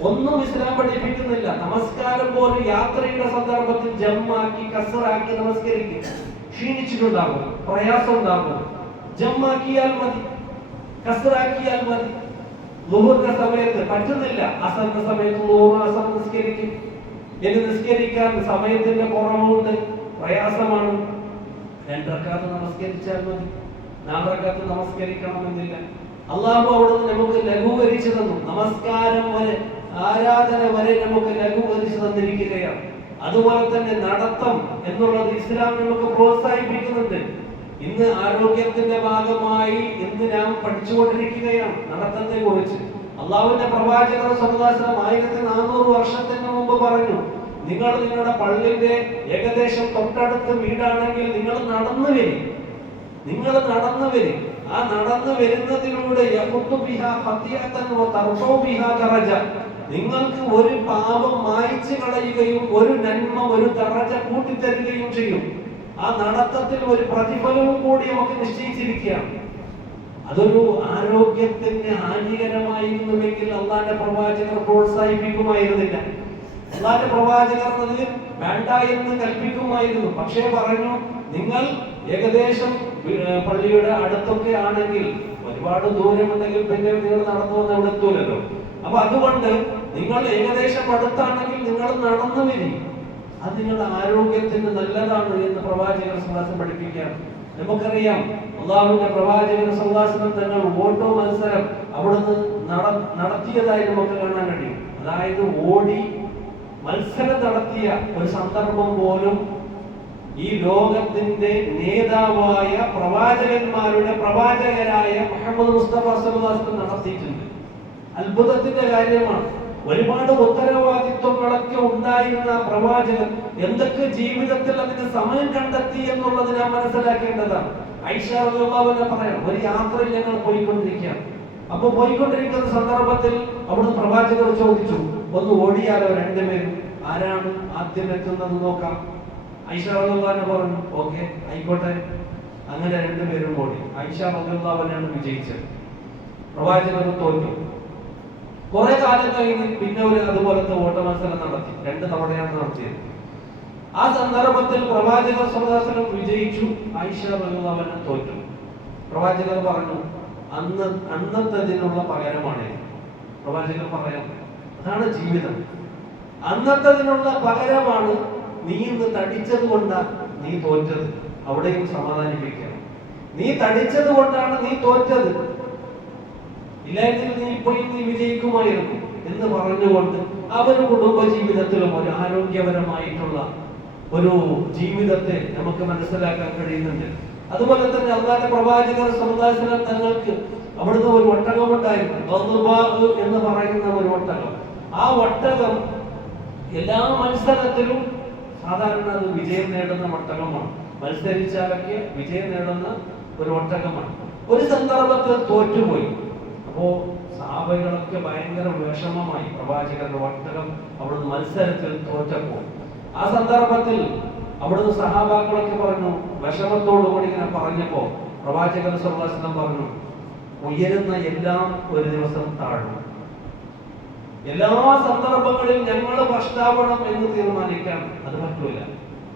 ഒന്നും ഇസ്ലാം പഠിപ്പിക്കുന്നില്ല. നമസ്കാരം പോലും യാത്രയുടെ സന്ദർഭത്തിൽ ജമ്മാക്കി കസറാക്കി നമസ്കരിക്കുക. ക്ഷീണിച്ചിട്ടുണ്ടാകും, പ്രയാസം ഉണ്ടാകും, ജമ്മാക്കിയാൽ മതി, കസറാക്കിയാൽ മതി. ളുഹറിന്റെ സമയത്ത് പറ്റുന്നില്ല, അസറിന്റെ സമയത്ത് ളുഹർ അസർ നിസ്കരിക്കും. ഇനി നിസ്കരിക്കാൻ സമയത്തിന്റെ കുറവുണ്ട്, പ്രയാസമാണ്, 2 റക്അത്ത് നമസ്കരിച്ചാൽ മതി, 4 റക്അത്ത് നമസ്കരിക്കണമെന്നില്ല. അള്ളാഹു അവിടുന്ന് നമുക്ക് ലഘൂകരിച്ചു തന്നു. നമസ്കാരം വരെ, ആരാധന വരെ നമുക്ക് ലഘൂകരിച്ചു തന്നിരിക്കുകയാണ്. അതുപോലെ തന്നെ നടത്തം എന്നുള്ളത് ഇസ്ലാം നമുക്ക് പ്രോത്സാഹിപ്പിക്കുന്നുണ്ട്. ഇന്ന് ആരോഗ്യത്തിന്റെ ഭാഗമായി ഇന്ന് നാം പഠിച്ചുകൊണ്ടിരിക്കുകയാണ് നടത്തത്തെ കുറിച്ച്. അള്ളാഹുവിന്റെ പ്രവാചകർ സ്വല്ലല്ലാഹു അലൈഹി വസല്ലം 1400 വർഷത്തിന് മുമ്പ് പറഞ്ഞു, നിങ്ങൾ നിങ്ങളുടെ പള്ളിന്റെ ഏകദേശം തൊട്ടടുത്ത് വീടാണെങ്കിൽ നിങ്ങൾ നടന്നു വരും, നിങ്ങൾ നടന്നു വരും. ആ നടന്നു വരുന്നതിലൂടെ നിങ്ങൾക്ക് ഒരു പാപം മായ്ച്ചു കളയുകയും ഒരു നന്മ, ഒരു ദറജ കൂട്ടിത്തരുകയും ചെയ്യും. ആ നടത്തത്തിൽ ഒരു പ്രതിഫലവും കൂടി നമുക്ക് നിശ്ചയിച്ചിരിക്കുകയാണ്. അതൊരു ആരോഗ്യത്തിന് ഹാനികരമായിരുന്നുവെങ്കിൽ അള്ളാന്റെ പ്രവാചകർ പ്രോത്സാഹിപ്പിക്കുമായിരുന്നില്ല. അള്ളാന്റെ പ്രവാചകർ അത് വേണ്ട എന്ന് കൽപ്പിക്കുമായിരുന്നു. പക്ഷേ പറഞ്ഞു, നിങ്ങൾ ഏകദേശം പള്ളിയുടെ അടുത്തൊക്കെ ആണെങ്കിൽ, ഒരുപാട് ദൂരമുണ്ടെങ്കിൽ പിന്നെ നിങ്ങൾ നടന്നു വന്ന് അവിടെ എത്തൂലല്ലോ. അപ്പൊ അതുകൊണ്ട് നിങ്ങൾ ഏകദേശം അടുത്താണെങ്കിൽ നിങ്ങൾ നടന്നു വരും, അത് നിങ്ങളുടെ ആരോഗ്യത്തിന് നല്ലതാണ് എന്ന് പ്രവാചകർ സ്വല്ലല്ലാഹു അലൈഹി വസല്ലം പഠിപ്പിക്കുകയാണ്. നമുക്കറിയാം, അള്ളാഹുവിന്റെ പ്രവാചകർ സ്വല്ലല്ലാഹു അലൈഹി വസല്ലം തങ്ങൾ ഓട്ടോ മത്സരം അവിടുന്ന് നടത്തിയതായി നമുക്ക് കാണാൻ കഴിയും. അതായത് ഓടി മത്സരം നടത്തിയ ഒരു സന്ദർഭം പോലും ഈ ലോകത്തിന്റെ നേതാവായ പ്രവാചകന്മാരുടെ പ്രവാചകരായ മുഹമ്മദ് മുസ്തഫ സ്വല്ലല്ലാഹു അലൈഹി വസല്ലം നടത്തിയിട്ടുണ്ട്. അത്ഭുതത്തിന്റെ കാര്യമാണ്. ഒരുപാട് ഉത്തരവാദിത്വങ്ങളൊക്കെ ഉണ്ടായിരുന്ന പ്രവാചകൻ എന്തൊക്കെ ജീവിതത്തിൽ അതിന് സമയം കണ്ടെത്തി എന്നുള്ളത് നാം മനസ്സിലാക്കേണ്ടതാണ്. ഐഷ റളിയല്ലാഹു അൻഹ പറയാം, ഒരു യാത്രയിൽ ഞങ്ങൾ പോയിക്കൊണ്ടിരിക്കുകയാണ്. അപ്പൊ പോയിക്കൊണ്ടിരിക്കുന്ന സന്ദർഭത്തിൽ അവിടുന്ന് പ്രവാചകർ ചോദിച്ചു, ഒന്ന് ഓടിയാലോ 2 പേരും, ആരാണ് ആദ്യം എത്തുന്നത് നോക്കാം. ഐഷ റളിയല്ലാഹു അൻഹ പറഞ്ഞു, ഓക്കെ ആയിക്കോട്ടെ. അങ്ങനെ 2 പേരും ഓടി. ഐഷ റളിയല്ലാഹു അൻഹയാണ് വിജയിച്ചത്, പ്രവാചകർ തോറ്റു. കുറെ കാലം കഴിഞ്ഞ് പിന്നെ ഒരു അതുപോലത്തെ ഓട്ട മത്സരം നടത്തി. 2 തവണയാണ് നടത്തിയത്. ആ സന്ദർഭത്തിൽ പ്രവാചകർ സ്വല്ലല്ലാഹു അലൈഹി വസല്ലം വിജയിച്ചു, ഐഷ റളിയല്ലാഹു അൻഹ തോറ്റു. പ്രവാചകർ പറഞ്ഞു, അന്നത്തതിനുള്ള പകരമാണ്. പ്രവാചകർ പറയാം, അതാണ് ജീവിതം, അന്നത്തതിനുള്ള പകരമാണ്. നീ ഇന്ന് തടിച്ചത് കൊണ്ടാണ് നീ തോറ്റത്, അവിടെയും സമാധാനിപ്പിക്കണം. നീ തടിച്ചത് കൊണ്ടാണ് നീ തോറ്റത്, ഇല്ലെങ്കിൽ നീ ഇപ്പോഴും നീ വിജയിക്കുമായിരുന്നു എന്ന് പറഞ്ഞുകൊണ്ട് അവരുടെ കുടുംബ ജീവിതത്തിലും ഒരു ആരോഗ്യപരമായിട്ടുള്ള ഒരു ജീവിതത്തെ നമുക്ക് മനസ്സിലാക്കാൻ കഴിയുന്നുണ്ട്. അതുപോലെ തന്നെ അല്ലാഹുവിന്റെ പ്രവാചകർ സ്വല്ലല്ലാഹു അലൈഹി വസല്ലം തങ്ങൾക്ക് അവിടുന്ന് ഒരു ഒട്ടകം ഉണ്ടായിരുന്നു, എന്ന് പറയുന്ന ഒരു ഒട്ടകം. ആ ഒട്ടകം എല്ലാ മത്സരത്തിലും സാധാരണ അത് വിജയം നേടുന്ന ഒട്ടകമാണ്. മത്സരിച്ചാലൊക്കെ വിജയം നേടുന്ന ഒരു ഒട്ടകമാണ്. ഒരു സന്ദർഭത്തിൽ തോറ്റുപോയി. അപ്പോ സഹാബികളൊക്കെ ഭയങ്കര വിഷമമായി. പ്രവാചകരുടെ ഒട്ടകം അവിടുന്ന് മത്സരത്തിൽ തോറ്റപ്പോൾ ആ സന്ദർഭത്തിൽ അവിടുന്ന് സഹാബാക്കളൊക്കെ പറഞ്ഞു, വിഷമത്തോടുകൂടി ഇങ്ങനെ പറഞ്ഞപ്പോ പ്രവാചകർ സ്വല്ലല്ലാഹു അലൈഹി വസല്ലം പറഞ്ഞു, ഉയരുന്ന എല്ലാം ഒരു ദിവസം താഴും. എല്ലാ സന്ദർഭങ്ങളിലും ഞങ്ങൾ ഭ്രഷ്ടാവണം എന്ന് തീരുമാനിക്കാൻ അത് പറ്റൂല.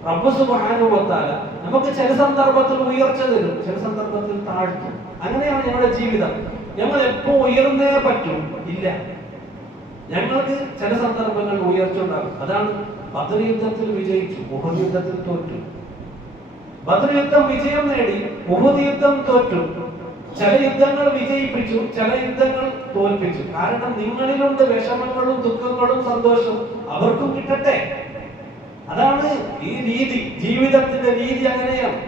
റബ്ബ് സുബ്ഹാനഹു വ തആല നമുക്ക് ചില സന്ദർഭത്തിൽ ഉയർച്ച തരും, ചില സന്ദർഭത്തിൽ താഴ്ത്തും. അങ്ങനെയാണ് ഞങ്ങളുടെ ജീവിതം. ഞങ്ങൾ എപ്പോ ഉയർന്നേ പറ്റും ഇല്ല. ഞങ്ങൾക്ക് ചില സന്ദർഭങ്ങളിൽ ഉയർച്ച ഉണ്ടാകും. അതാണ് ബദർ യുദ്ധത്തിൽ വിജയിച്ചു, ഉഹദ് യുദ്ധത്തിൽ തോറ്റു. ബദർ യുദ്ധം വിജയം നേടി, ഉഹദ് യുദ്ധം തോറ്റു. ചില യുദ്ധങ്ങൾ വിജയിപ്പിച്ചു, ചില യുദ്ധങ്ങൾ തോൽപ്പിച്ചു. കാരണം നിങ്ങളിലുണ്ട് വിഷമങ്ങളും ദുഃഖങ്ങളും സന്തോഷവും, അവർക്കും കിട്ടട്ടെ. അതാണ് ഈ രീതി, ജീവിതത്തിന്റെ രീതി അങ്ങനെയാണ്.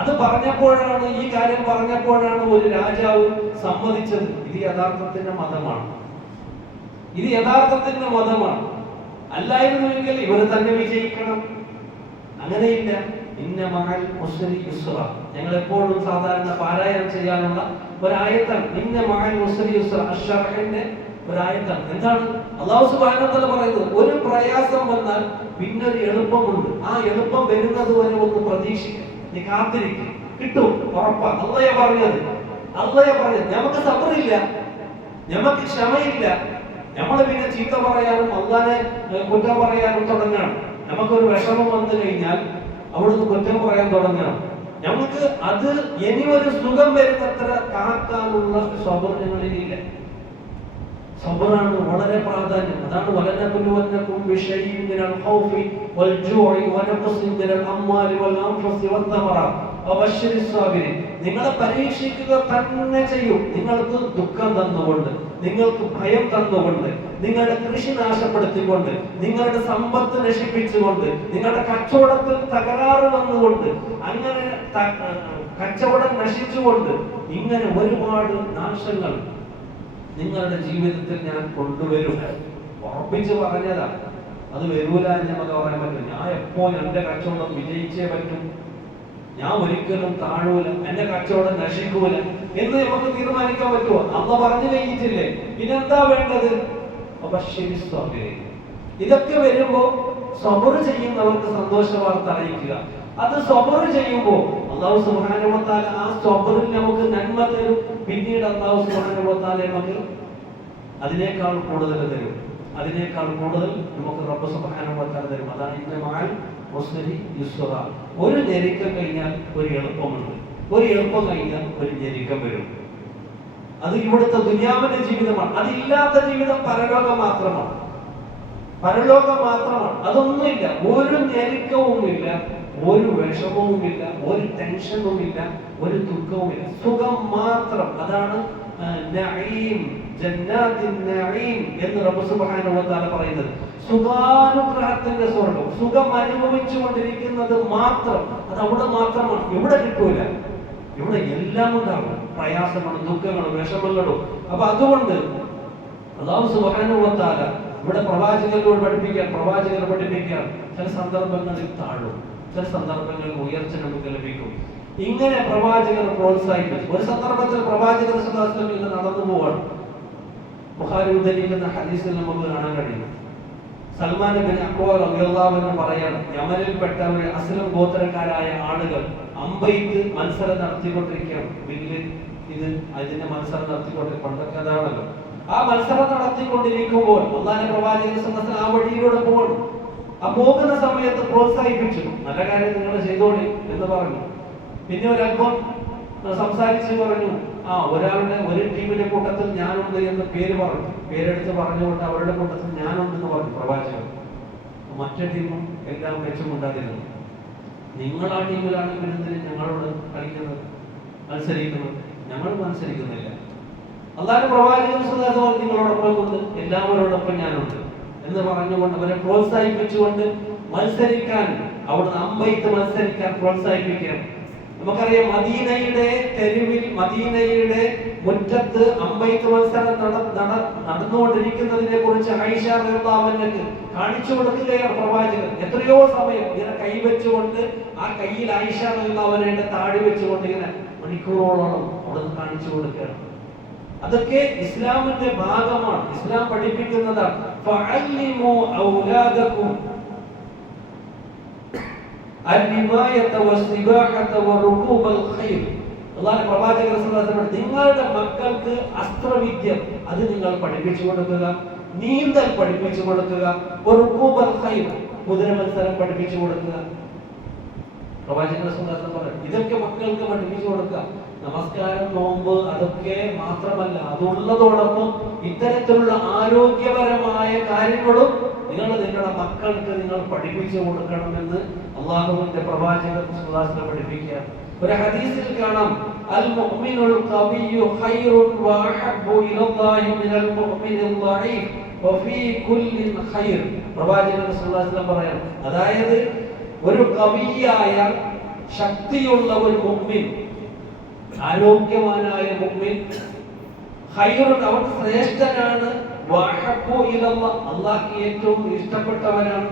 അത് പറഞ്ഞപ്പോഴാണ്, ഈ കാര്യം പറഞ്ഞപ്പോഴാണ് ഒരു രാജാവ് സമ്മതിച്ചത്. ഇത് യഥാർത്ഥത്തിന്റെ മതമാണ്, ഇത് യഥാർത്ഥത്തിന്റെ മതമാണ്. അല്ലായിരുന്നുവെങ്കിൽ ഇവർ തന്നെ വിജയിക്കണം. അങ്ങനെയില്ല. ഇന്ന മഅൽ ഉസ്രി യുസ്റ, ഞങ്ങൾ എപ്പോഴും സാധാരണ പാരായണം ചെയ്യാനുള്ള ഒരായത്താണ്. ഇന്ന മഅൽ ഉസ്രി യുസ്റ, അശ്ശറഹിന്റെ ഒരായത്താണ്. എന്താണ് അല്ലാഹു സുബ്ഹാനഹു വ തആല പറയുന്നത്? ഒരു പ്രയാസം വന്നാൽ പിന്നൊരു എളുപ്പമുണ്ട്. ആ എളുപ്പം വരുന്നത് വരെ ഒന്ന് പ്രതീക്ഷിക്കുക, നീ കാത്തിരിക്കുക, കിട്ടും, ഉറപ്പാ. അള്ളാഹു പറഞ്ഞത്, നമുക്ക് സബറില്ല, നമുക്ക് ക്ഷമയില്ല, നമ്മൾ പിന്നെ ചീത്ത പറയാനും അള്ളാനെ കുറ്റം പറയാനും തുടങ്ങണം. നമുക്കൊരു വിഷമം വന്നു കഴിഞ്ഞാൽ അവിടുന്ന് കുറ്റം പറയാൻ തുടങ്ങണം. നമുക്ക് അത് ഇനി ഒരു സുഖം വരുന്നത്ര കാക്കാനുള്ള സ്വഭാവം ഞങ്ങളിലില്ല. സബറാണ് വളരെ പ്രാധാന്യം. അതാണ് വലനബലുവന്നകും ബിശൈഇൻ മിനൽ ഖൗഫി വൽ ജൂഇ വനഖ്സിൻ മിനൽ അംവാലി വൽ അൻഫുസി വസ്സമറാത്ത് വബശ്ശിരിസ് സാബിരീൻ. നിങ്ങളെ പരീക്ഷിക്കുക തന്നെ ചെയ്യും. നിങ്ങൾക്ക് ദുഃഖം തന്നുകൊണ്ട്, നിങ്ങൾക്ക് ഭയം തന്നുകൊണ്ട്, നിങ്ങളുടെ കൃഷി നാശപ്പെടുത്തിക്കൊണ്ട്, നിങ്ങളുടെ സമ്പത്ത് നശിപ്പിച്ചുകൊണ്ട്, നിങ്ങളുടെ കച്ചവടത്തിൽ തകരാറ് വന്നുകൊണ്ട്, അങ്ങനെ കച്ചവടം നശിച്ചുകൊണ്ട്, ഇങ്ങനെ ഒരുപാട് നാശങ്ങൾ നിങ്ങളുടെ ജീവിതത്തിൽ ഞാൻ കൊണ്ടുവരും. ഉറപ്പിച്ച് പറഞ്ഞതാ. അത് വരൂല എന്ന് നമുക്ക് പറയാൻ പറ്റും. ഞാൻ എപ്പോ എന്റെ കച്ചവടം വിജയിച്ചേ പറ്റും, ഞാൻ ഒരിക്കലും താഴൂല, എന്റെ കച്ചവടം നശിക്കൂല എന്ന് നമുക്ക് തീരുമാനിക്കാൻ പറ്റുമോ? അമ്മ പറഞ്ഞു കഴിഞ്ഞിട്ടില്ലേ? പിന്നെന്താ വേണ്ടത്? ഇതൊക്കെ വരുമ്പോ സബർ ചെയ്യുന്നവർക്ക് സന്തോഷ വാർത്ത അറിയിക്കുക. അത് സബർ ചെയ്യുമ്പോ അല്ലാഹു സുബ്ഹാനഹു വ തആല ആ സബറിൽ നമുക്ക് നന്മ തരും. പിന്നീട് അല്ലാഹു സുബ്ഹാനഹു വ തആല നമുക്ക് അതിനേക്കാൾ കൂടുതൽ തരും. അതിനേക്കാൾ കൂടുതൽ നമുക്ക് റബ്ബ് സുബ്ഹാനഹു വ തആല തരും. അതാണ് ഇന്ന മഅൽ ഉസ്രി യുസ്റ. ഒരു ഞെരുക്കം കഴിഞ്ഞാൽ ഒരു എളുപ്പമുണ്ട്, ഒരു എളുപ്പം കഴിഞ്ഞാൽ ഒരു ഞെരുക്കം വരും. അത് ഇവിടുത്തെ ദുനിയാവിന്റെ ജീവിതമാണ്. അതില്ലാത്ത ജീവിതം പരലോകം മാത്രമാണ്. പരലോകം മാത്രമാണ്. അതൊന്നുമില്ല, ഒരു ഞെരുക്കവുമില്ല, ഒരു വിഷമവുമില്ല, ഒരു ടെൻഷനുമില്ല, ഒരു ദുഃഖവുമില്ല, സുഖം മാത്രം. അതാണ് നഈം, ജന്നാത്തിൻ നഈം എന്ന് റബ്ബ് സുബ്ഹാനഹു വ തആല പറയുന്നത്. സുഖാനുഗ്രഹത്തിന്റെ സ്വർഗം, സുഖം അനുഭവിച്ചുകൊണ്ടിരിക്കുന്നത് മാത്രം. അത് അവിടെ മാത്രമാണ്, ഇവിടെ കിട്ടൂല. ഇവിടെ എല്ലാം ഉണ്ടാകും, പ്രയാസങ്ങളും ദുഃഖങ്ങളും വിഷമങ്ങളും. അപ്പൊ അതുകൊണ്ട് അല്ലാഹു സുബ്ഹാനഹു വ തആല ഇവിടെ പ്രവാചകരോട് പഠിപ്പിക്കാൻ ചില സന്ദർഭങ്ങളിൽ താഴും, ചില സന്ദർഭങ്ങളിൽ ഉയർച്ച നമുക്ക് ലഭിക്കും. ഇങ്ങനെ പ്രവാചകർ പ്രോത്സാഹിപ്പിച്ചു. ഒരു സന്ദർഭത്തിൽ പ്രവാചകർ സല്ലല്ലാഹു അലൈഹി വസല്ലം നടന്നു പോവാണ്. ബുഖാരി ഉദ്ധരിക്കുന്ന ഹദീസിൽ നമുക്ക് കാണാൻ കഴിയും. സൽമാൻ ഇബ്നു അഖ്വ റളിയല്ലാഹു അൻഹു പറയാണ്, യമനിൽപ്പെട്ട അസ്ലം ഗോത്രക്കാരായ ആളുകൾ അമ്പെയ്ത്ത് മത്സരം നടത്തിക്കൊണ്ടിരിക്കുകയാണ്. അതിന്റെ മത്സരം നടത്തിക്കൊണ്ടിരിക്കും. പണ്ടൊക്കെ അതാണല്ലോ. ആ മത്സരം നടത്തിക്കൊണ്ടിരിക്കുമ്പോൾ അല്ലാഹുവിന്റെ പ്രവാചകൻ സല്ലല്ലാഹു അലൈഹി വസല്ലം ആ വഴിയിലൂടെ പോകണം. ആ പോകുന്ന സമയത്ത് പ്രോത്സാഹിപ്പിച്ചു, നല്ല കാര്യം നിങ്ങൾ ചെയ്തോളി എന്ന് പറഞ്ഞു. പിന്നെ ഒരല്പം സംസാരിച്ച് പറഞ്ഞു, ഒരു ടീമിന്റെ കൂട്ടത്തിൽ ഞാനുണ്ട് എന്ന് പേരെടുത്ത് പറഞ്ഞുകൊണ്ട് അവരുടെ കൂട്ടത്തിൽ ഞാനുണ്ടെന്ന് പറഞ്ഞു പ്രവാചകൻ. മറ്റേ ടീമും എല്ലാം മെച്ചമുണ്ടായിരുന്നു. നിങ്ങൾ ആ ടീമിലാണ് വരുന്നതിന് ഞങ്ങളോട് കളിക്കുന്നത്, മത്സരിക്കുന്നത്. ഞങ്ങൾ മത്സരിക്കുന്നില്ല. അല്ലാഹുവിന്റെ പ്രവാചകൻ സല്ലല്ലാഹു അലൈഹി വസല്ലം നിങ്ങളോടൊപ്പം ഉണ്ട്, എല്ലാവരോടൊപ്പം ഞാനുണ്ട് എന്ന് പറഞ്ഞുകൊണ്ട് അവരെ പ്രോത്സാഹിപ്പിച്ചുകൊണ്ട് മത്സരിക്കാൻ, അവിടുന്ന് അമ്പെയ്ത്ത് മത്സരിക്കാൻ പ്രോത്സാഹിപ്പിക്കുകയാണ്. നമുക്കറിയാം, മദീനയുടെ തെരുവിൽ, മദീനയുടെ മുറ്റത്ത് അമ്പെയ്ത്ത് മത്സരം നടന്നുകൊണ്ടിരിക്കുന്നതിനെ കുറിച്ച് ആയിഷ റളിയല്ലാഹു അൻഹയ്ക്ക് കാണിച്ചു കൊടുക്കുകയാണ് പ്രവാചകൻ. എത്രയോ സമയം ഇങ്ങനെ കൈവച്ചുകൊണ്ട്, ആ കയ്യിൽ ആയിഷ റളിയല്ലാഹു അൻഹയുടെ താടി വെച്ചുകൊണ്ട് ഇങ്ങനെ മണിക്കൂറോളം അവിടെ കാണിച്ചു കൊടുക്കുകയാണ്. അതൊക്കെ ഇസ്ലാമിന്റെ ഭാഗമാണ്, ഇസ്ലാം പഠിപ്പിക്കുന്നതാണ്. ഫഅല്ലിമു ഔലാദകും അൽരിവായത വസ്സിബാഹത വറുകൂബൽ ഖൈർ. അല്ലാഹു പ്രവാചകൻ സല്ലല്ലാഹു അലൈഹി വസല്ലം നിങ്ങളുടെ മക്കൾക്ക് അസ്ത്രവിദ്യ അത് നിങ്ങൾ പഠിപ്പിച്ചു കൊടുക്കുക, നീന്തൽ പഠിപ്പിച്ചു കൊടുക്കുക, വറുകൂബൽ ഖൈർ കുതിര മത്സരം പഠിപ്പിച്ചു കൊടുക്കുക. പ്രവാചകൻ സല്ലല്ലാഹു അലൈഹി വസല്ലം പറഞ്ഞു, ഇതൊക്കെ മക്കൾക്ക് പഠിപ്പിച്ചു കൊടുക്കുക. നമസ്കാരം, നോമ്പ് അതൊക്കെ മാത്രമല്ല, അതുള്ളതോടൊപ്പം ഇത്തരത്തിലുള്ള ആരോഗ്യപരമായ കാര്യങ്ങളും നിങ്ങളുടെ മക്കൾക്ക് നിങ്ങൾ പഠിപ്പിച്ചു കൊടുക്കണമെന്ന് അല്ലാഹുവിന്റെ പ്രവാചകൻ സല്ലല്ലാഹു അലൈഹി വസല്ലം പഠിപ്പിക്കുക. ഒരു ഹദീസിൽ കാണാം, അൽ മുഅ്മിനുൽ ഖവിയ്യു ഖൈറുൻ വ അഹബ്ബു ഇലല്ലാഹി മിനൽ മുഅ്മിനിൽ ളഈഫ് വഫീ കുല്ലിൻ ഖൈർ. പ്രവാചകൻ സല്ലല്ലാഹു അലൈഹി വസല്ലം പറയാം, അതായത് ഒരു ഖവിയായ ശക്തിയുള്ള ഒരു മുഅ്മിൻ, ആരോഗ്യവാനായ മുഅ്മിൻ ഖൈറുൻ, അവൻ ശ്രേഷ്ഠനാണ്, വഅഹബ്ബു ഇലല്ലാഹ്, അല്ലാഹുവിന് ഏറ്റവും ഇഷ്ടപ്പെട്ടവനാണ്,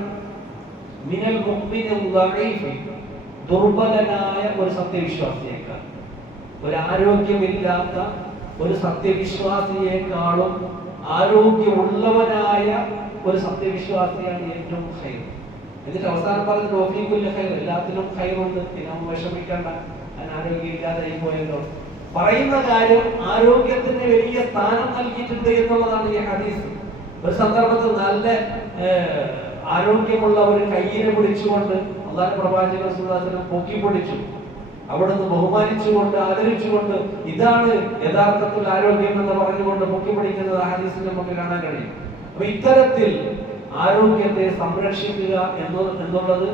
മിനൽ മുഅ്മിനിൽ ദഈഫ്, ദുർബലനായ ഒരു സത്യവിശ്വാസിയേക്കാൾ, ഒരു ആരോഗ്യമില്ലാത്ത ഒരു സത്യവിശ്വാസിയേക്കാളും ആരോഗ്യമുള്ളവനായ ഒരു സത്യവിശ്വാസിയാണ് ഏറ്റവും ഖൈർ. എന്നിട്ട് അവസാനം പറഞ്ഞ തൗഫീഖുൽ ഖൈർ, എല്ലാത്തിനും ഖൈറുണ്ട്, പിന്നെ വിഷമിക്കേണ്ട, ഞാൻ ആരോഗ്യമില്ലാതായി പോയല്ലോ. പറയുന്ന കാര്യം ആരോഗ്യത്തിന് വലിയ സ്ഥാനം നൽകിയിട്ടുണ്ട് എന്നുള്ളതാണ് ഈ ഹദീസ്. ഒരു സന്ദർഭത്തിൽ നല്ല ആരോഗ്യമുള്ള ഒരു കയ്യിനെ പിടിച്ചുകൊണ്ട് അല്ലാഹു പ്രവാചകൻ സ്വല്ലല്ലാഹു അലൈഹി വസല്ലം പൊക്കി പിടിച്ചു, അവിടുന്ന് ബഹുമാനിച്ചുകൊണ്ട് ആദരിച്ചുകൊണ്ട് ഇതാണ് യഥാർത്ഥത്തിൽ ആരോഗ്യം എന്ന് പറഞ്ഞുകൊണ്ട് പൊക്കി പിടിക്കുന്നത് ആ ഹദീസിൽ നമുക്ക് കാണാൻ കഴിയും. അപ്പൊ ഇത്തരത്തിൽ ആരോഗ്യത്തെ സംരക്ഷിക്കുക എന്നുള്ളത്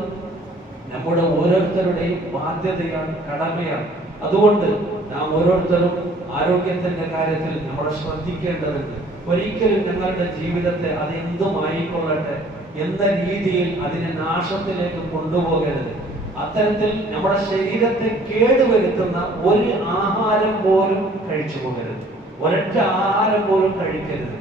നമ്മുടെ ഓരോരുത്തരുടെയും ബാധ്യതയാണ്, കടമയാണ്. അതുകൊണ്ട് നാം ഓരോരുത്തരും ആരോഗ്യത്തിന്റെ കാര്യത്തിൽ നമ്മൾ ശ്രദ്ധിക്കേണ്ടതുണ്ട്. ഒരിക്കലും ഞങ്ങളുടെ ജീവിതത്തെ അത് എന്തുമായിക്കൊള്ളട്ടെ എന്ന രീതിയിൽ അതിനെ നാശത്തിലേക്ക് കൊണ്ടുപോകരുത്. അത്തരത്തിൽ നമ്മുടെ ശരീരത്തെ കേടുവരുത്തുന്ന ഒരു ആഹാരം പോലും കഴിച്ചു പോകരുത്, ഒരൊറ്റ ആഹാരം പോലും കഴിക്കരുത്.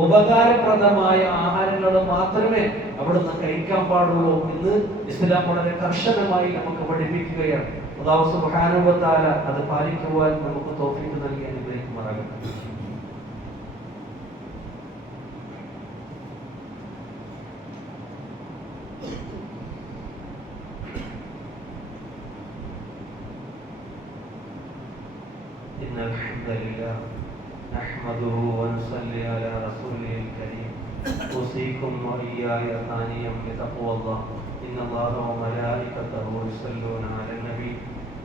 ഉപകാരപ്രദമായ ആഹാരങ്ങൾ മാത്രമേ അവിടുന്ന് കഴിക്കാൻ പാടുള്ളൂ എന്ന് ഇസ്ലാം വളരെ കർശനമായി നമുക്ക് പഠിപ്പിക്കുകയാണ്. അല്ലാഹു സുബ്ഹാനഹു വ തആല അത് പാലിക്കുവാൻ നമുക്ക് തൗഫീഖ് നൽകി അനുഗ്രഹിക്കുമാറാകട്ടെ. إن الحمد لله نحمده ونصلي على رسوله الكريم أوصيكم وإياي ثانيا بتقوى الله إن الله وملائكته يصلون على النبي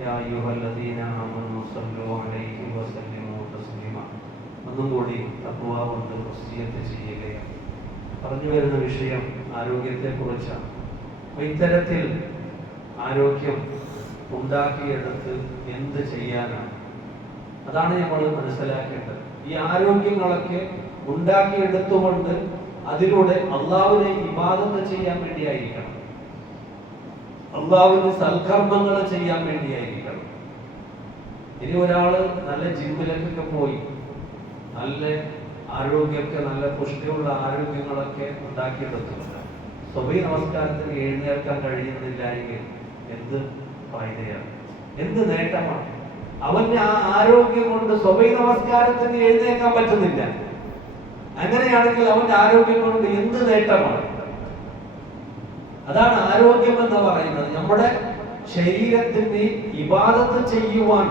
يا أيها الذين آمنوا صلوا عليه وسلموا تسليما. ഒന്നുകൂടി തഖ്വ കൊണ്ട് വസിയത്ത് ചെയ്യുകയാണ്. പറഞ്ഞു വരുന്ന വിഷയം ആരോഗ്യത്തെക്കുറിച്ചാണ്. ഇത്തരത്തിൽ ആരോഗ്യം ഉണ്ടാക്കിയെടുത്ത് എന്ത് ചെയ്യാനാണ്, അതാണ് നമ്മൾ മനസ്സിലാക്കേണ്ടത്. ഈ ആരോഗ്യങ്ങളൊക്കെ ഉണ്ടാക്കിയെടുത്തുകൊണ്ട് അതിലൂടെ അള്ളാഹുവിനെ ഇബാദത്ത് ചെയ്യാൻ വേണ്ടിയായിരിക്കണം, അള്ളാഹുവിന് സൽക്കർമ്മങ്ങൾ ചെയ്യാൻ വേണ്ടിയായിരിക്കണം. ഇനി ഒരാള് നല്ല ജിമ്മിലേക്കൊക്കെ പോയി നല്ല ആരോഗ്യമൊക്കെ നല്ല പുഷ്ടിയുള്ള ആരോഗ്യങ്ങളൊക്കെ ഉണ്ടാക്കിയെടുത്തുകൊണ്ട് സുബഹി നമസ്കാരത്തിന് എഴുന്നേൽക്കാൻ കഴിയുന്നില്ല എങ്കിൽ എന്ത് ഫായിദയാണ്, എന്ത് നേട്ടമാണ്? അവന് ആ ആരോഗ്യം കൊണ്ട് സുബഹി നമസ്കാരത്തിന് എഴുന്നേൽക്കാൻ പറ്റുന്നില്ല. അങ്ങനെയാണെങ്കിൽ അവന്റെ ആരോഗ്യം കൊണ്ട് എന്ത് നേട്ടമാണ്? അതാണ് ആരോഗ്യം എന്ന് പറയുന്നത്. നമ്മുടെ ശരീരത്തിന് ഇബാദത്ത് ചെയ്യുവാൻ